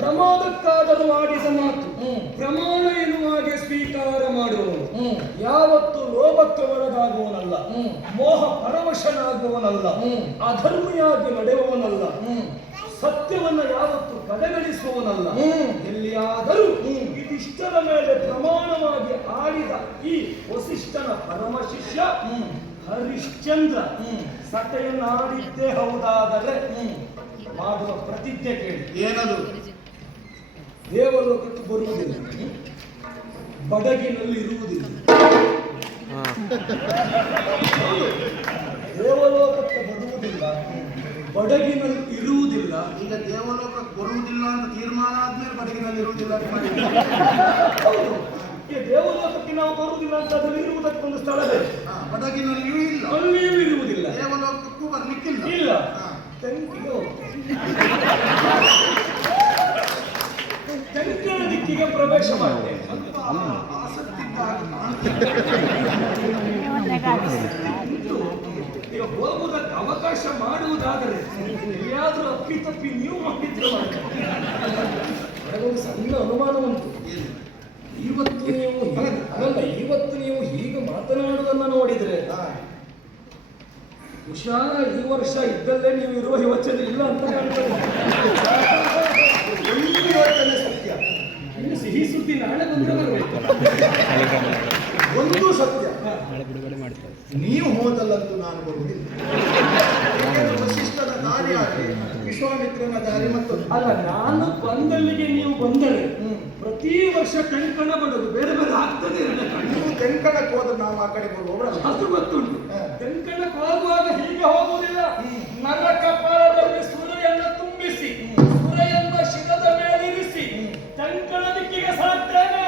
ಪ್ರಮಾದಕ್ಕಾದರೂ ಆಡಿದ ಮಾತು ಪ್ರಮಾಣ ಎನ್ನುವಾಗೆ ಸ್ವೀಕಾರ ಮಾಡುವವನು. ಯಾವತ್ತು ಲೋಭಕ್ಕೆ ಒಳಗಾಗುವವನಲ್ಲ, ಮೋಹ ಪರವಶನಾಗುವವನಲ್ಲ, ಅಧರ್ಮಿಯಾಗಿ ನಡೆಯುವವನಲ್ಲ, ಸತ್ಯವನ್ನ ಯಾವತ್ತು ಕಡೆಗಣಿಸುವವನಲ್ಲ. ಎಲ್ಲಿಯಾದರೂ ಇದಿಷ್ಟರ ಮೇಲೆ ಪ್ರಮಾಣವಾಗಿ ಆಡಿದ ಈ ವಸಿಷ್ಠನ ಪರಮ ಶಿಷ್ಯ ಹರಿಶ್ಚಂದ್ರ ಸತೆಯನ್ನು ಆಡಿದ್ದೇ ಹೌದಾದರೆ ಮಾಡುವ ಪ್ರತಿಜ್ಞೆ ಕೇಳಿ. ಏನದು? ದೇವಲೋಕಕ್ಕೆ ಬರುವುದಿಲ್ಲ, ಬಡಗಿನಲ್ಲಿ ಇರುವುದಿಲ್ಲ. ದೇವಲೋಕಕ್ಕೆ ಬರುವುದಿಲ್ಲ, ಬಡಗಿನಲ್ಲಿ ಇರುವುದಿಲ್ಲ. ಈಗ ದೇವಲೋಕಕ್ಕೆ ಬರುವುದಿಲ್ಲ ಅಂತ ತೀರ್ಮಾನ ಆದ್ಮೇಲೆ ಬಡಗಿನಲ್ಲಿ ಇರುವುದಿಲ್ಲ ಅಂತ ಮಾಡಿದ್ರು. ಹೌದು, ಈ ದೇವಲೋಕಕ್ಕೆ ನಾವು ಬರುವುದಿಲ್ಲ ಅಂತ ಅದರಲ್ಲಿ ಇರುವುದಕ್ಕೊಂದು ಸ್ಥಳವೇ. ಬಡಗಿನಲ್ಲಿಯೂ ಇಲ್ಲ, ಅಲ್ಲಿಯೂ ಇರುವುದಿಲ್ಲ, ದೇವಲೋಕಕ್ಕೂ ಬರ್ಲಿಕ್ಕಿಲ್ಲ. ಇಲ್ಲ. ತೆಂಕಿನ ದಿಕ್ಕಿಗೆ ಪ್ರವೇಶ ಮಾಡ್ತೇವೆ. ಈಗ ಹೋಗುವುದಕ್ಕೆ ಅವಕಾಶ ಮಾಡುವುದಾದರೆ ಎಲ್ಲಿಯಾದ್ರೂ ಅಪ್ಪಿತಪ್ಪಿ ನೀವು ಮಾಡಿದ್ರೆ ನನಗೊಂದು ಸಣ್ಣ ಅನುಮಾನ ಉಂಟು. ಇವತ್ತು ನೀವು ಹೀಗೆ ಮಾತನಾಡುವುದನ್ನು ನೋಡಿದ್ರೆ ಹುಷಾರ ಈ ವರ್ಷ ಇದ್ದಲ್ಲೇ ನೀವು ಇರುವ ಯೋಚನೆ ಇಲ್ಲ ಅಂತ ಕಾಣ್ತದೆ. ಒಂದು ಯೋಚನೆ ಸತ್ಯ, ಇನ್ನು ಸಿಹಿ ಸುದ್ದಿ ನಾಳೆ ಬಂದ್ರೆ ಬರಬೇಕು. ಒಂದು ಸತ್ಯ, ನೀವು ಹೋದಲ್ಲಂತೂ ನಾನು ಬರುವುದಿಲ್ಲ. ವಸಿಷ್ಠನ ದಾರಿ ಆಗಿ ವಿಶ್ವಾಮಿತ್ರನ ದಾರಿ ಮತ್ತೊಂದು ಅಲ್ಲ, ನಾನು ಬಂದಲ್ಲಿಗೆ ನೀವು ಬಂದರೆ ಪ್ರತಿ ವರ್ಷ ಟೆಂಕಣ ಬಡೋದು ಬೇರೆ ಬೇರೆ ಆಗ್ತದೆ. ನೀವು ತೆಂಕಣಕ್ಕೆ ಹೋದ್ರೆ ನಾವು ಆ ಕಡೆ ಬರುವವರಲ್ಲ. ಅದು ಗೊತ್ತುಂಟು. ಟೆಂಕಣಕ್ಕೆ ಹೋಗುವಾಗ ಹೀಗೆ ಹೋಗುವುದಿಲ್ಲ. ನನ್ನ ಕಪಾಲದಲ್ಲಿ ಸುರೆಯನ್ನು ತುಂಬಿಸಿ ಸುರೆಯನ್ನ ಶಿರದ ಮೇಲಿರಿಸಿ ಟೆಂಕಣ ದಿಕ್ಕಿಗೆ ಸಾಕ್ತೇನೆ.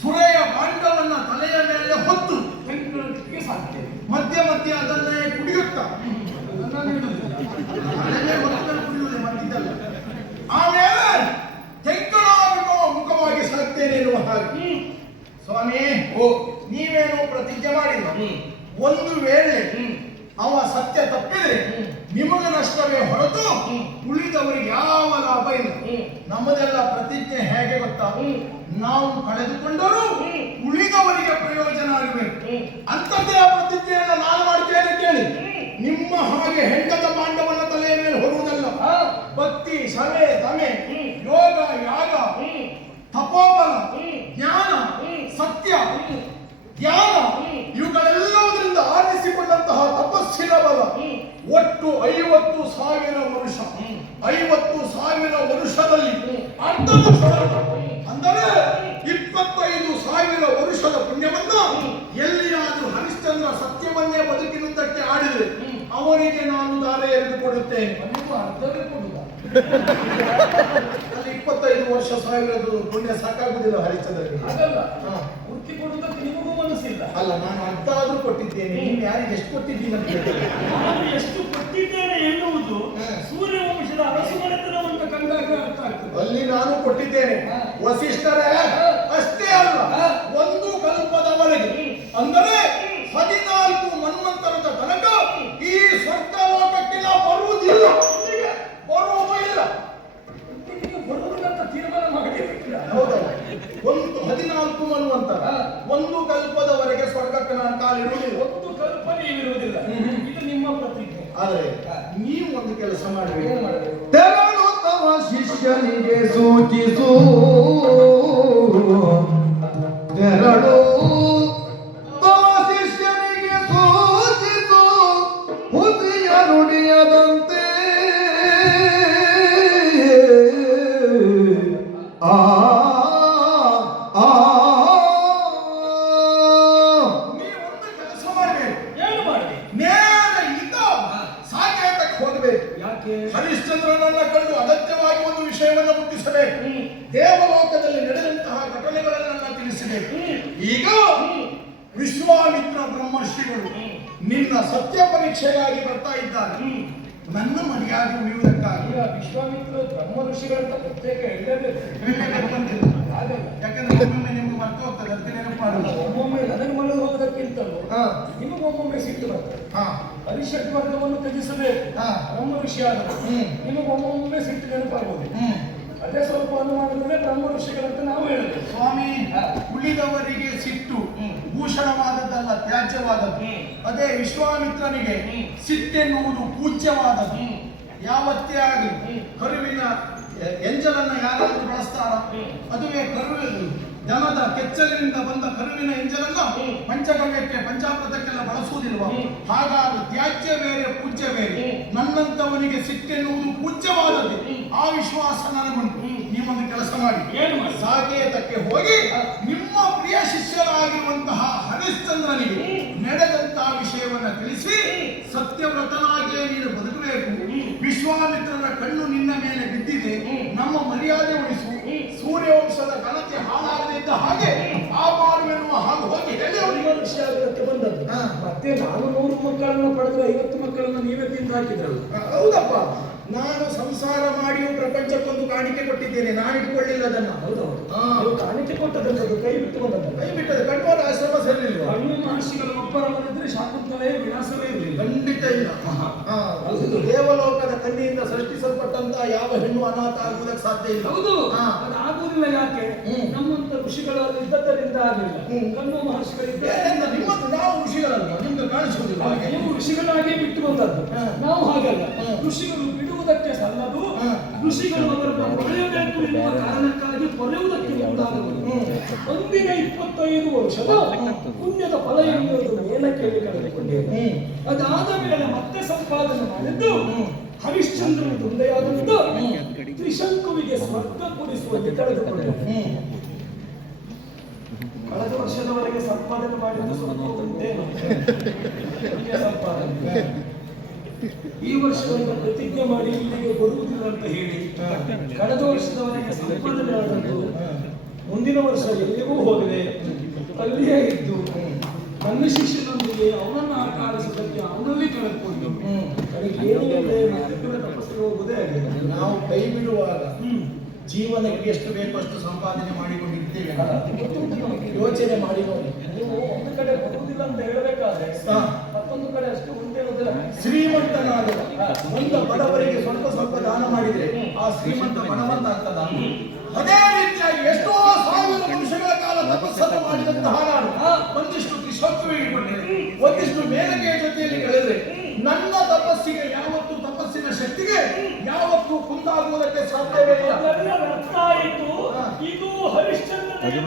ಸುರೆಯ ಬಾಂಡವನ್ನ ತಲೆಯ ಮೇಲೆ ಹೊತ್ತು ಟೆಂಕಣಕ್ಕೆ ಸಾಕ್ತೇನೆ. ಮಧ್ಯ ಮಧ್ಯ ಅದನ್ನೇ ಕುಡಿಯುತ್ತಾ ಕುಡಿಯುವುದೇ ಮತ್ತಿದ್ದಲ್ಲ. ಆಮೇಲೆ ತೆಂಕಣಾಗುವ ಮುಖವಾಗಿ ಸಾಕ್ತೇನೆ ಎನ್ನುವ ಹಾಗೆ. ಸ್ವಾಮಿ, ನೀವೇನು ಪ್ರತಿಜ್ಞೆ ಮಾಡಿಲ್ಲ. ಒಂದು ವೇಳೆ ಅವ ಸತ್ಯ ತಪ್ಪಿದ್ರೆ ನಿಮಗೆ ನಷ್ಟವೇ ಹೊರತು ಉಳಿದವರಿಗೆ ಯಾವ ಲಾಭ ಇಲ್ಲ. ನಮ್ಮದೆಲ್ಲ ಪ್ರತಿಜ್ಞೆ ಹೇಗೆ ಗೊತ್ತಾ? ನಾವು ಕಳೆದುಕೊಂಡರೂ ಉಳಿದವರಿಗೆ ಪ್ರಯೋಜನ ಆಗಬೇಕು. ಅಂಥದ್ದೇ ಆ ಪ್ರತಿಜ್ಞೆಯನ್ನ ನಾನು ಮಾಡ್ತೇನೆ ಕೇಳಿ. ನಿಮ್ಮ ಹಾಗೆ ಹೆಂಡದ ಬಾಂಡವನ್ನ ತಲೆಯ ಮೇಲೆ ಹೊರುವುದಲ್ಲ. ಭಕ್ತಿ, ಶ್ರಮೆ, ದಮೆ, ಯೋಗ, ಯಾಗ, ತಪೋಬಲ, ಜ್ಞಾನ, ಸತ್ಯ, ಜ್ಞಾನ ಇವುಗಳೆಲ್ಲದರಿಂದ ಆರಿಸಿಕೊಂಡಂತಹ ತಪಸ್ಸಿನ ಬಲ ಒಟ್ಟು 50,000 ವರುಷ. 50,000 ವರುಷದಲ್ಲಿ ಅಂದರೆ 25,000 ವರುಷದ ಪುಣ್ಯವನ್ನು ಎಲ್ಲಿಯಾದರೂ ಹರಿಶ್ಚಂದ್ರ ಸತ್ಯವನ್ನೇ ಬದುಕಿನುದ್ದಕ್ಕೆ ಆಡಿದರೆ ಅವರಿಗೆ ನಾನು ದಾರೆ ಎರೆದುಕೊಡುತ್ತೇನೆ. ಅರ್ಧವೇ ಕೊಡುವ ಅಲ್ಲಿ 25 ವರ್ಷ ಸಾವಿರದ್ದು ಪುಣ್ಯ ಸಾಕಾಗುವುದಿಲ್ಲ ಹರಿಶ್ಚಂದ್ರಗೆ. ಹಾಗಲ್ಲ, ಮುಕ್ತಿ ಕೊಡುವುದಕ್ಕೆ ನಿಮಗೂ ಮನಸ್ಸಿಲ್ಲ. ಅಲ್ಲ, ನಾನು ಅರ್ಧ ಆದ್ರೂ ಕೊಟ್ಟಿದ್ದೇನೆ. ನೀನು ಯಾರಿಗೆ ಎಷ್ಟು ಕೊಟ್ಟಿದ್ದೀನಿ ಅಂತ ಹೇಳಿದ್ರೆ ನಾನು ಎಷ್ಟು ಕೊಟ್ಟಿದ್ದೇನೆ ಎನ್ನುವುದು ಸೂರ್ಯವಂಶದ ಅರಸುಮನೆತನವನ್ನು ಕಂಡಾಗ ಅರ್ಥ ಆಗ್ತದೆ. ಅಲ್ಲಿ ನಾನು ಕೊಟ್ಟಿದ್ದೇನೆ. ವಸಿಷ್ಠರೇ ಅಷ್ಟೇ ಅಲ್ಲ, ಒಂದು ಕಲ್ಪದವರೆಗೆ ಅಂದರೆ 14 ಮನ್ವಂತರದ ತನಕ ಈ ಸ್ವರ್ಗ ಲೋಕಕ್ಕೆ ನಾವು ಬರುವುದಿಲ್ಲ, ಬರುವುದೂ ಇಲ್ಲ. ಬರುವುದಂತ ತೀರ್ಮಾನ ಮಾಡಿರ್ತೀರ. ಹೌದಲ್ಲ, ಒಂದು 14 ಮನ್ವಂತರ ಒಂದು ಕಲ್ಪದವರೆಗೆ ಸ್ವರ್ಗಕ್ಕೆ ನಾನು ಕಾಲಿಡುವುದಿಲ್ಲ. ಒಂದು ಕಲ್ಪನೆ ಇರುವುದಿಲ್ಲ. ಇದು ನಿಮ್ಮ ಪ್ರತಿಜ್ಞೆ. ಆದರೆ ನೀವು ಒಂದು ಕೆಲಸ ಮಾಡಬೇಕು. ಏನು ಮಾಡಬೇಕು? ತೆರಳುತ್ತವ ಶಿಷ್ಯನಿಗೆ ಸೂಚಿಸು, ತೆರಳು ತವ ಶಿಷ್ಯನಿಗೆ ಸೂಚಿಸು, ಹುಸಿಯ ನುಡಿಯದಂತೆ ಆ ನೀವೊಂದು ಕೆಲಸ ಮಾಡಬೇಕು. ಏನು ಮಾಡಿ? ನೇರ ಇದ್ದ ಸಾಕೇತಕ್ಕೆ ಹೋಗಬೇಕು. ಯಾಕೆ? ಹರಿಶ್ಚಂದ್ರನನ್ನ ಕಂಡು ಅಗತ್ಯವಾಗಿ ಒಂದು ವಿಷಯವನ್ನು ಮುಟ್ಟಿಸಬೇಕು. ದೇವಲೋಕದಲ್ಲಿ ನಡೆದಂತಹ ಘಟನೆಗಳನ್ನೆಲ್ಲ ತಿಳಿಸಬೇಕು. ಈಗ ವಿಶ್ವಾಮಿತ್ರ ಬ್ರಹ್ಮರ್ಷಿಗಳು ನಿನ್ನ ಸತ್ಯ ಪರೀಕ್ಷೆಗಾಗಿ ಬರ್ತಾ ಇದ್ದಾರೆ. ನನ್ನ ಮರ್ಯಾದೆ ಉಳಿಯುವುದಕ್ಕಾಗಿ. ಈಗ ವಿಶ್ವಾಮಿತ್ರ ಬ್ರಹ್ಮ ಋಷಿಗಳಂತ ಪ್ರತ್ಯೇಕ ಹೇಳಲೇಬೇಕು. ಹಾಗಲ್ಲ, ಯಾಕಂದ್ರೆ ಒಮ್ಮೊಮ್ಮೆ ನಿಮ್ಗೆ ಮರ್ತು ಹೋಗ್ತದೆ, ಅದಕ್ಕೆ ನೆನಪು ಮಾಡುದು. ಒಮ್ಮೊಮ್ಮೆ ನನಗೆ ಮನಸ್ಸು ಹೋಗೋದಕ್ಕಿಂತಲೂ ನಿಮಗೊಮ್ಮೊಮ್ಮೆ ಸಿಟ್ಟು ಬರ್ತದೆ. ಹರಿಷಡ್ ವರ್ಗವನ್ನು ತ್ಯಜಿಸಬೇಕು. ಬ್ರಹ್ಮ ಋಷಿ ಆದರು ನಿಮಗೊಮ್ಮೊಮ್ಮೆ ಸಿಟ್ಟು ನೆನಪಾಗುವುದು. ಅದೇ ಸ್ವಲ್ಪ ಅನುಮಾನದಲ್ಲೇ ಬ್ರಹ್ಮ ಋಷಿಗಳಂತ ನಾವು ಹೇಳಿದ್ವಿ. ಸ್ವಾಮಿ, ಉಳಿದವರಿಗೆ ಸಿಟ್ಟು ಭೂಷಣವಾದದ್ದಲ್ಲ, ತ್ಯಾಜ್ಯವಾದದ್ದು. ಅದೇ ವಿಶ್ವಾಮಿತ್ರನಿಗೆ ಸಿಟ್ಟೆನ್ನುವುದು ಪೂಜ್ಯವಾದದ್ದು. ಯಾವತ್ತೇ ಆಗಲಿ ಕರುವಿನ ಎಂಜಲನ್ನ ಯಾರಾದ್ರೂ ಬಳಸ್ತಾರ, ಅದುವೇ ಜನದ ಕೆಚ್ಚಲಿನಿಂದ ಬಂದ ಕರುವಿನ ಎಂಜಲನ್ನ ಪಂಚಗವ್ಯಕ್ಕೆ ಪಂಚಾಮೃತಕ್ಕೆಲ್ಲ ಬಳಸುವುದಿಲ್ವ? ಹಾಗಾಗಿ ತ್ಯಾಜ್ಯ ಬೇರೆ ಪೂಜ್ಯ ಬೇರೆ. ನನ್ನಂತವನಿಗೆ ಸಿಟ್ಟೆನ್ನುವುದು ಪೂಜ್ಯವಾದದ್ದು. ಆ ವಿಶ್ವಾಸ ನನಗುಂಟು. ನೀವೊಂದು ಕೆಲಸ ಮಾಡಿ, ಸಾಕೇತಕ್ಕೆ ಹೋಗಿ ನಿಮ್ಮ ಪ್ರಿಯ ಶಿಷ್ಯರಾಗಿರುವಂತಹ ಹರಿಶ್ಚಂದ್ರನಿಗೆ ನಡೆದಂತಹ ವಿಷಯವನ್ನ ತಿಳಿಸಿ, ಸತ್ಯವ್ರತನಾಗಿಯೇ ನೀನು ಬದುಕಬೇಕು, ವಿಶ್ವಾಮಿತ್ರನ ಕಣ್ಣು ನಿನ್ನ ಮೇಲೆ ಬಿದ್ದಿದೆ, ನಮ್ಮ ಮರ್ಯಾದೆ ಉಳಿಸು, ಸೂರ್ಯವಂಶದ ಘನತೆ ಹಾಳಾಗದಿದ್ದ ಹಾಗೆ ಕಾಪಾಡುವೆನ್ನುವ ಹಾಗೆ ಹೋಗಿ ಹೇಳಿ ಅವರಿಗೆ ವಿಷಯ ಆಗಕ್ಕೆ ಬಂದದ್ದು. ಮತ್ತೆ ನಾನು 100 ಮಕ್ಕಳನ್ನು ಪಡೆದ್ರೆ 50 ಮಕ್ಕಳನ್ನು ನೀವೇ ತಿಂದು ಹಾಕಿದ್ರಲ್ಲ. ಹೌದಪ್ಪ, ನಾನು ಸಂಸಾರ ಮಾಡಿಯೂ ಪ್ರಪಂಚಕ್ಕೊಂದು ಕಾಣಿಕೆ ಕೊಟ್ಟಿದ್ದೇನೆ, ನಾನು ಇಟ್ಕೊಳ್ಳಿಲ್ಲ ಅದನ್ನ. ಹೌದೌದು, ನೀವು ಕಾಣಿಕೆ ಕೊಟ್ಟದಂತದ್ದು ಕೈ ಬಿಟ್ಟು ಬಂದದ್ದು. ಕೈ ಬಿಟ್ಟದ್ದು ಕಣ್ಮೋಡ ಆಶ್ರಮ ಸೇರಲಿಲ್ಲ. ಕಣ್ಣು ಮಹರ್ಷಿಗಳ ಒಬ್ಬರವರಿದ್ರೆ ಶಾಕುಂತಲೆಯ ವಿನಾಶವೇ ಇರಲಿಲ್ಲ. ಖಂಡಿತ ಇಲ್ಲ. ದೇವಲೋಕದ ಕಣ್ಣಿಯಿಂದ ಸೃಷ್ಟಿಸಲ್ಪಟ್ಟಂತ ಯಾವ ಹೆಣ್ಣು ಅನಾಥ ಆಗುವುದಕ್ಕೆ ಸಾಧ್ಯ ಇಲ್ಲ. ಹೌದು, ಅದು ಆಗುವುದಿಲ್ಲ. ಯಾಕೆ? ನಮ್ಮಂತ ಋಷಿಗಳಲ್ಲಿ ಇದ್ದದ್ದರಿಂದ ಆಗಲಿಲ್ಲ. ಕಣ್ಣು ಮಹರ್ಷಿಗಳಿದ್ದ ನಿಮ್ಮದು ನಾವು ಋಷಿಗಳಲ್ಲ, ನಿಮ್ಗೆ ಕಾಣಿಸುವುದಿಲ್ಲ. ನೀವು ಋಷಿಗಳಾಗಿ ಬಿಟ್ಟು ಬಂದದ್ದು, ನಾವು ಹಾಗಲ್ಲ. ಋಷಿಗಳು ಬಿಡುವುದಕ್ಕೆ ಸಲ್ಲದು, ಋಷಿಗಳು ಅವರನ್ನು ಪೊರೆಯಬೇಕು ಎನ್ನುವ ಕಾರಣಕ್ಕಾಗಿ ಪೊರೆಯುವುದಕ್ಕೆ ಮುಂದಾಗಬಹುದು. ಒಂದಿನ 25 ವರ್ಷದ ಪುಣ್ಯದ ಫಲ ಎನ್ನುವುದು ಮೇಲಕ್ಕೆ ಕಳೆದುಕೊಂಡಿದೆ. ಅದಾದ ಮೇಲೆ ಮತ್ತೆ ಸಂಪಾದನೆ ಮಾಡಿದ್ದು ಹರಿಶ್ಚಂದ್ರನ ದುಂದೆಯಾದದ್ದು ತ್ರಿಶಂಕುವಿಗೆ ಸ್ವರ್ಗ ಕೊಡಿಸುವಂತೆ ಕಳೆದುಕೊಂಡಿದೆ. ಕಳೆದ ವರ್ಷದವರೆಗೆ ಸಂಪಾದನೆ ಮಾಡಿದ್ದು ಸ್ವಲ್ಪ ಉಂಟೇನು ಸಂಪಾದನೆ. ಈ ವರ್ಷದಿಂದ ಪ್ರತಿಜ್ಞೆ ಮಾಡಿ ಇಲ್ಲಿಗೆ ಬರುವುದಿಲ್ಲ ಅಂತ ಹೇಳಿ ಕಳೆದ ವರ್ಷದವರೆಗೆ ಸಂಪಾದನೆ ಆದದ್ದು ಮುಂದಿನ ವರ್ಷ ಎಲ್ಲಿಗೂ ಹೋಗದೆ ಅಲ್ಲಿಯೇ ಇದ್ದು ನನ್ನ ಶಿಷ್ಯನೊಂದಿಗೆ ಅವನನ್ನು ಆಟ ಆಡಿಸುವುದಕ್ಕೆ ಅವನಲ್ಲಿ ಕಳೆದುಕೊಂಡು ತಪಸ್ಸಿಗೆ ಹೋಗುವುದೇ ಆಗಿದೆ. ನಾವು ಕೈ ಬಿಡುವಾಗ ಜೀವನಕ್ಕೆ ಎಷ್ಟು ಬೇಕೋ ಅಷ್ಟು ಸಂಪಾದನೆ ಮಾಡಿಕೊಂಡಿರ್ತೇವೆ. ಯೋಚನೆ ಮಾಡಿ ನೋಡಿ. ನೀವು ಒಂದು ಕಡೆ ಬರುವುದಿಲ್ಲ ಅಂತ ಹೇಳಬೇಕಾದ್ರೆ ಮತ್ತೊಂದು ಕಡೆ ಅಷ್ಟು ಉಂಟೆ ಹೋದಿಲ್ಲ. ಶ್ರೀಮಂತನಾದ ಒಂದು ಬಡವರಿಗೆ ಸ್ವಲ್ಪ ಸ್ವಲ್ಪ ದಾನ ಮಾಡಿದ್ರೆ ಆ ಶ್ರೀಮಂತ ಬಡವಂತ ಆಗ್ತದ. ಅದೇ ರೀತಿಯಾಗಿ ಎಷ್ಟೋ ಸಾವಿರ ವರ್ಷಗಳ ಕಾಲ ತಪಸ್ಸನ್ನು ಮಾಡಿದಂತಹ ನಾನು ಒಂದಿಷ್ಟು ತ್ರಿಶಂಕುವಿಗೆ ಕೊಟ್ಟಿದೆ, ಒಂದಿಷ್ಟು ಮೇಲಕೆಯ ಜೊತೆಯಲ್ಲಿ ಕಳೆದ್ರೆ ನನ್ನ ತಪಸ್ಸಿಗೆ ಯಾವತ್ತೂ, ತಪಸ್ಸಿನ ಶಕ್ತಿಗೆ ಯಾವತ್ತೂ ಕುಂದಾಗುವುದಕ್ಕೆ ಸಾಧ್ಯವೇ ಇಲ್ಲ. ವ್ಯರ್ಥ ಆಯಿತು. ಇದು ಹರಿಶ್ಚಂದ್ರನಿಗೆ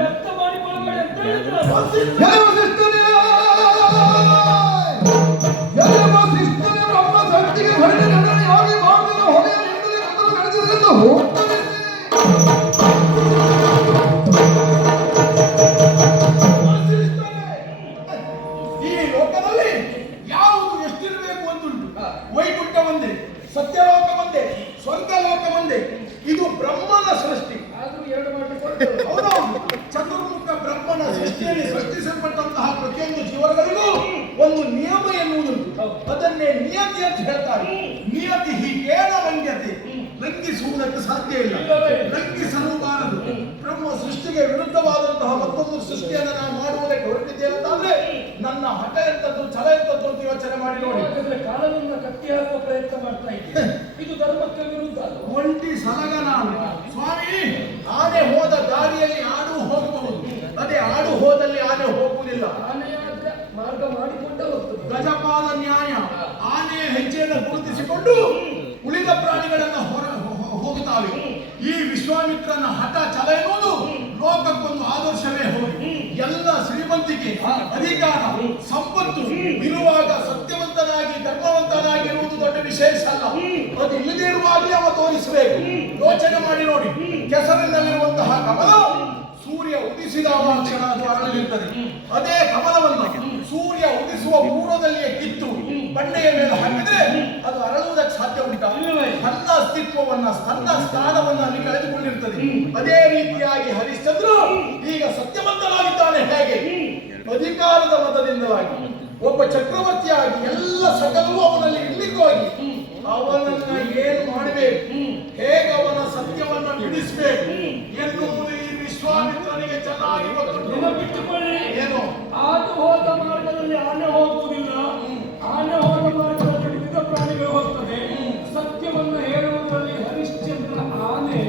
ವ್ಯರ್ಥ ಮಾಡಿಕೊಳ್ಳಬೇಡಿ ಅಂತ ಹೇಳಿದ್ರು. ಈ ಲೋಕದಲ್ಲಿ ಯಾವುದು ಎಷ್ಟಿರಬೇಕು ಅಂತುಂಟು. ವೈಕುಂಠ ಒಂದೇ, ಸತ್ಯಲೋಕ ಒಂದೇ, ಸ್ವರ್ಗ ಲೋಕ ಒಂದೇ. ಇದು ಬ್ರಹ್ಮನ ಸೃಷ್ಟಿ. ಆದ್ರೂ 2 ಮಾಡಲಿಕ್ಕೆ ಹೌದೌದು. ಚತುರ್ಮುಖ ಬ್ರಹ್ಮನ ಸೃಷ್ಟಿಯಲ್ಲಿ ಸೃಷ್ಟಿಸಲ್ಪಟ್ಟಂತಹ ಪ್ರತಿಯೊಂದು ಜೀವಗಳಿಗೂ ಒಂದು ನಿಯಮ ಎನ್ನುವುದುಂಟು. ಅದನ್ನೇ ನಿಯತಿ ಅಂತ ಹೇಳ್ತಾರೆ. ನಿಯತಿ ಹೀಗೇನ ಲಂಘ್ಯತೆ, ಲಂಘಿಸುವುದಕ್ಕೆ ಸಾಧ್ಯ ಇಲ್ಲ, ಲಂಘಿಸಲೂಬಾರದು. ಬ್ರಹ್ಮ ಸೃಷ್ಟಿಗೆ ವಿರುದ್ಧವಾದಂತಹ ಮತ್ತೊಂದು ಸೃಷ್ಟಿಯನ್ನು ನಾವು ಮಾಡುವುದಕ್ಕೆ ಹೊರಟಿದ್ದೇವೆ ಅಂತಾದ್ರೆ ನನ್ನ ಹಠ ಎಂತದ್ದು, ಛಲ ಎಂತದ್ದು ಅಂತ ಯೋಚನೆ ಮಾಡಿ ನೋಡಿ. ಕಾಲದಿಂದ ಕಟ್ಟಿ ಹಾಕುವ ಪ್ರಯತ್ನ ಮಾಡ್ತಾ ಇದ್ದೇವೆ. ಇದು ಧರ್ಮಕ್ಕೆ ವಿರುದ್ಧ. ಒಂಟಿ ಸಲಗ ನಾನು ಸ್ವಾಮಿ. ಆನೆ ಹೋದ ದಾರಿಯಲ್ಲಿ ಆಡು ಹೋಗಬಹುದು, ಅದೇ ಆಡು ಹೋದಲ್ಲಿ ಆನೆ ಹೋಗುವುದಿಲ್ಲ. ಆನೆಯಾದ್ರೆ ಮಾರ್ಗ ಮಾಡಿಕೊಂಡೇ ಹೋಗ್ತದೆ. ಗಜಪಾಲ ನ್ಯಾಯ. ಆನೆ ಹೆಜ್ಜೆಯನ್ನು ಗುರುತಿಸಿಕೊಂಡು ಉಳಿದ ಪ್ರಾಣಿಗಳನ್ನ ಹೋಗುತ್ತಾವೆ. ಈ ವಿಶ್ವಾಮಿತ್ರನ ಹಠ ಛಲ ಎನ್ನುವುದು ಲೋಕಕ್ಕೊಂದು ಆದರ್ಶವೇ ಹೋಗಿ ಎಲ್ಲ ಶ್ರೀಮಂತಿಕೆ, ಅಧಿಕಾರ, ಸಂಪತ್ತು ಇರುವಾಗ ಸತ್ಯವಂತನಾಗಿ ಧರ್ಮವಂತನಾಗಿರುವುದು ದೊಡ್ಡ ವಿಶೇಷ ಅಲ್ಲ. ಅದು ಇಲ್ಲದೇ ಇರುವಾಗಲೇ ಅವ ತೋರಿಸಬೇಕು. ಯೋಚನೆ ಮಾಡಿ ನೋಡಿ. ಕೆಸರಿನಲ್ಲಿರುವಂತಹ ಕಮಲ ಸೂರ್ಯ ಉದಿಸಿದ ಕ್ಷಣ ಅದು ಅರಳಿರುತ್ತದೆ. ಅದೇ ಕಮಲವನ್ನು ಸೂರ್ಯ ಉದಿಸುವ ಪೂರ್ವದಲ್ಲಿಯೇ ಕಿತ್ತು ಬಂಡೆಯ ಮೇಲೆ ಹಾಕಿದ್ರೆ ಅದು ಅರಳುವುದಕ್ಕೆ ಸಾಧ್ಯ ಉಂಟಾ? ತನ್ನ ಅಸ್ತಿತ್ವವನ್ನ, ತನ್ನ ಸ್ಥಾನವನ್ನ ಅಲ್ಲಿ ಕಳೆದುಕೊಂಡಿರ್ತದೆ. ಅದೇ ರೀತಿಯಾಗಿ ಹರಿಶ್ಚಂದ್ರ ಈಗ ಸತ್ಯವಂತನಾಗಿದ್ದಾನೆ. ಹೇಗೆ? ಅಧಿಕಾರದ ಮತದಿಂದಲಾಗಿ ಒಬ್ಬ ಚಕ್ರವರ್ತಿಯಾಗಿ ಎಲ್ಲ ಸಕಲವೂ ಅವನಲ್ಲಿ ಇರ್ಲಿಕ್ಕೋಗಿ ಅವನನ್ನ ಏನು ಮಾಡಬೇಕು, ಹೇಗೆ ಅವನ ಸತ್ಯವನ್ನ ಬಿಡಿಸಬೇಕು ಎನ್ನುವುದು ಈ ವಿಶ್ವಾಮಿತ್ರನಿಗೆ ಚೆನ್ನಾಗಿ ಗೊತ್ತುಂಟು. ನೆನಪಿಟ್ಟುಕೊಳ್ಳಿ, ಏನು? ಆನೆ ಹೋದ ಮಾರ್ಗದಲ್ಲಿ ಆನೆ ಹೋಗುವುದಿಲ್ಲ. ಆನೆ ಹೋದ ಮಾರ್ಗದಲ್ಲಿ ವಿವಿಧ ಪ್ರಾಣಿಗಳು ಹೋಗ್ತದೆ. ಸತ್ಯವನ್ನು ಹೇಳುವುದರಲ್ಲಿ ಹರಿಶ್ಚಂದ್ರ ಆನೆ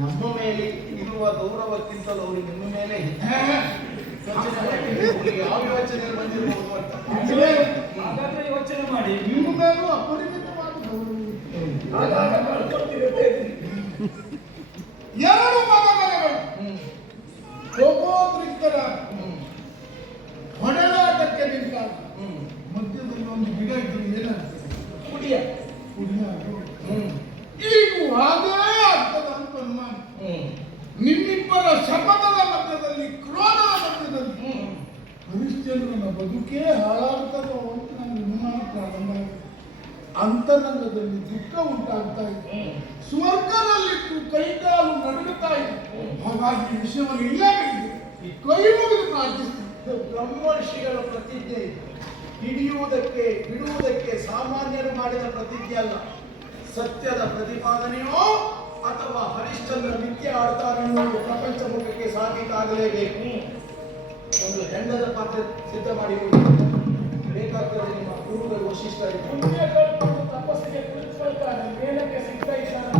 ನಮ್ಮ ಮೇಲೆ ಇರುವ ಗೌರವಕ್ಕಿಂತಲೂ ಅವರಿಗೆ ನಿಮ್ಮ ಮೇಲೆ ಯಾವ ಯೋಚನೆ ಬಂದಿರಬಹುದು ಅಂತ ಹಾಗಾದ್ರೆ ಯೋಚನೆ ಮಾಡಿ. ನಿಮ್ಮ ಮೇಲೂ ಅಪರಿಮಿತವಾದ ಗೌರವ ಇದೆ. ಆಗಾಗ ಕಳ್ಕೊಳ್ತಿರುತ್ತೆ. ಎರಡು ಮಗಗಳು ಕೋಪೋದ್ರಿಕ್ತರ ಹೊಡೆದಾಟಕ್ಕೆ ನಿಂತಾಗ ಮಧ್ಯದಲ್ಲಿ ಒಂದು ಗಿಡ ಇದ್ದು ಏನಾಗ್ತದೆ? ಕುಡಿಯ. ಕುಡಿಯ ಈಗ ಅದೇ ಅರ್ಥದ ಅಂತ ಅನುಮಾನ. ನಿಮ್ಮಿಬ್ಬರ ಶಪಥದ ಮಧ್ಯದಲ್ಲಿ, ಕ್ರೋಧದ ಮಧ್ಯದಲ್ಲಿ ಹರಿಶ್ಚಂದ್ರನ ಬದುಕೇ ಹಾಳಾಗ್ತದೋ ಅಂತ ನನಗೆ ಅನುಮಾನ ಪ್ರಾರಂಭ ಆಗಿದೆ. ಅಂತರಂಗದಲ್ಲಿ ದುಃಖ ಉಂಟಾಗ್ತಾ ಇದೆ. ಸ್ವರ್ಗದಲ್ಲಿತ್ತು ಕೈಕಾಲು ನಡುಗುತ್ತಾ ಇದೆ. ಹಾಗಾಗಿ ಈ ವಿಷಯವನ್ನು ಇಲ್ಲಬೇಕಿದೆ. ಈ ಕೈ ಮುಗಿದು ಪ್ರಾರ್ಥಿಸ್ತೀನಿ. ಬ್ರಹ್ಮರ್ಷಿಗಳ ಪ್ರತಿಜ್ಞೆ ಇದೆ. ಹಿಡಿಯುವುದಕ್ಕೆ ಬಿಡುವುದಕ್ಕೆ ಸಾಮಾನ್ಯರು ಮಾಡಿದ ಪ್ರತಿಜ್ಞೆ ಅಲ್ಲ. ಸತ್ಯದ ಪ್ರತಿಪಾದನೆಯೋ ಅಥವಾ ಹರಿಶ್ಚಂದ್ರ ನಿತ್ಯ ಆಡ್ತಾನೆಯೋ ಪ್ರಪಂಚ ಮುಖಕ್ಕೆ ಸಾಬೀತಾಗಲೇಬೇಕು. ಒಂದು ಹೆಂಡದ ಪಾತ್ರ ಸಿದ್ಧ ಮಾಡಿಕೊಳ್ಳಿ. ಬೇಕಾಗ್ತದೆ ನಿಮ್ಮ ಗುರುಗಳು ವಶಿಷ್ಠ ಪುಣ್ಯ ಕಳ್ಕೊಂಡು ತಪಸ್ಸಿಗೆ ಕುಳಿತುಕೊಳ್ತಾರೆ. ಮೇಲಕ್ಕೆ ಸಿಗ್ತಾ ಇದ್ದಾರೆ.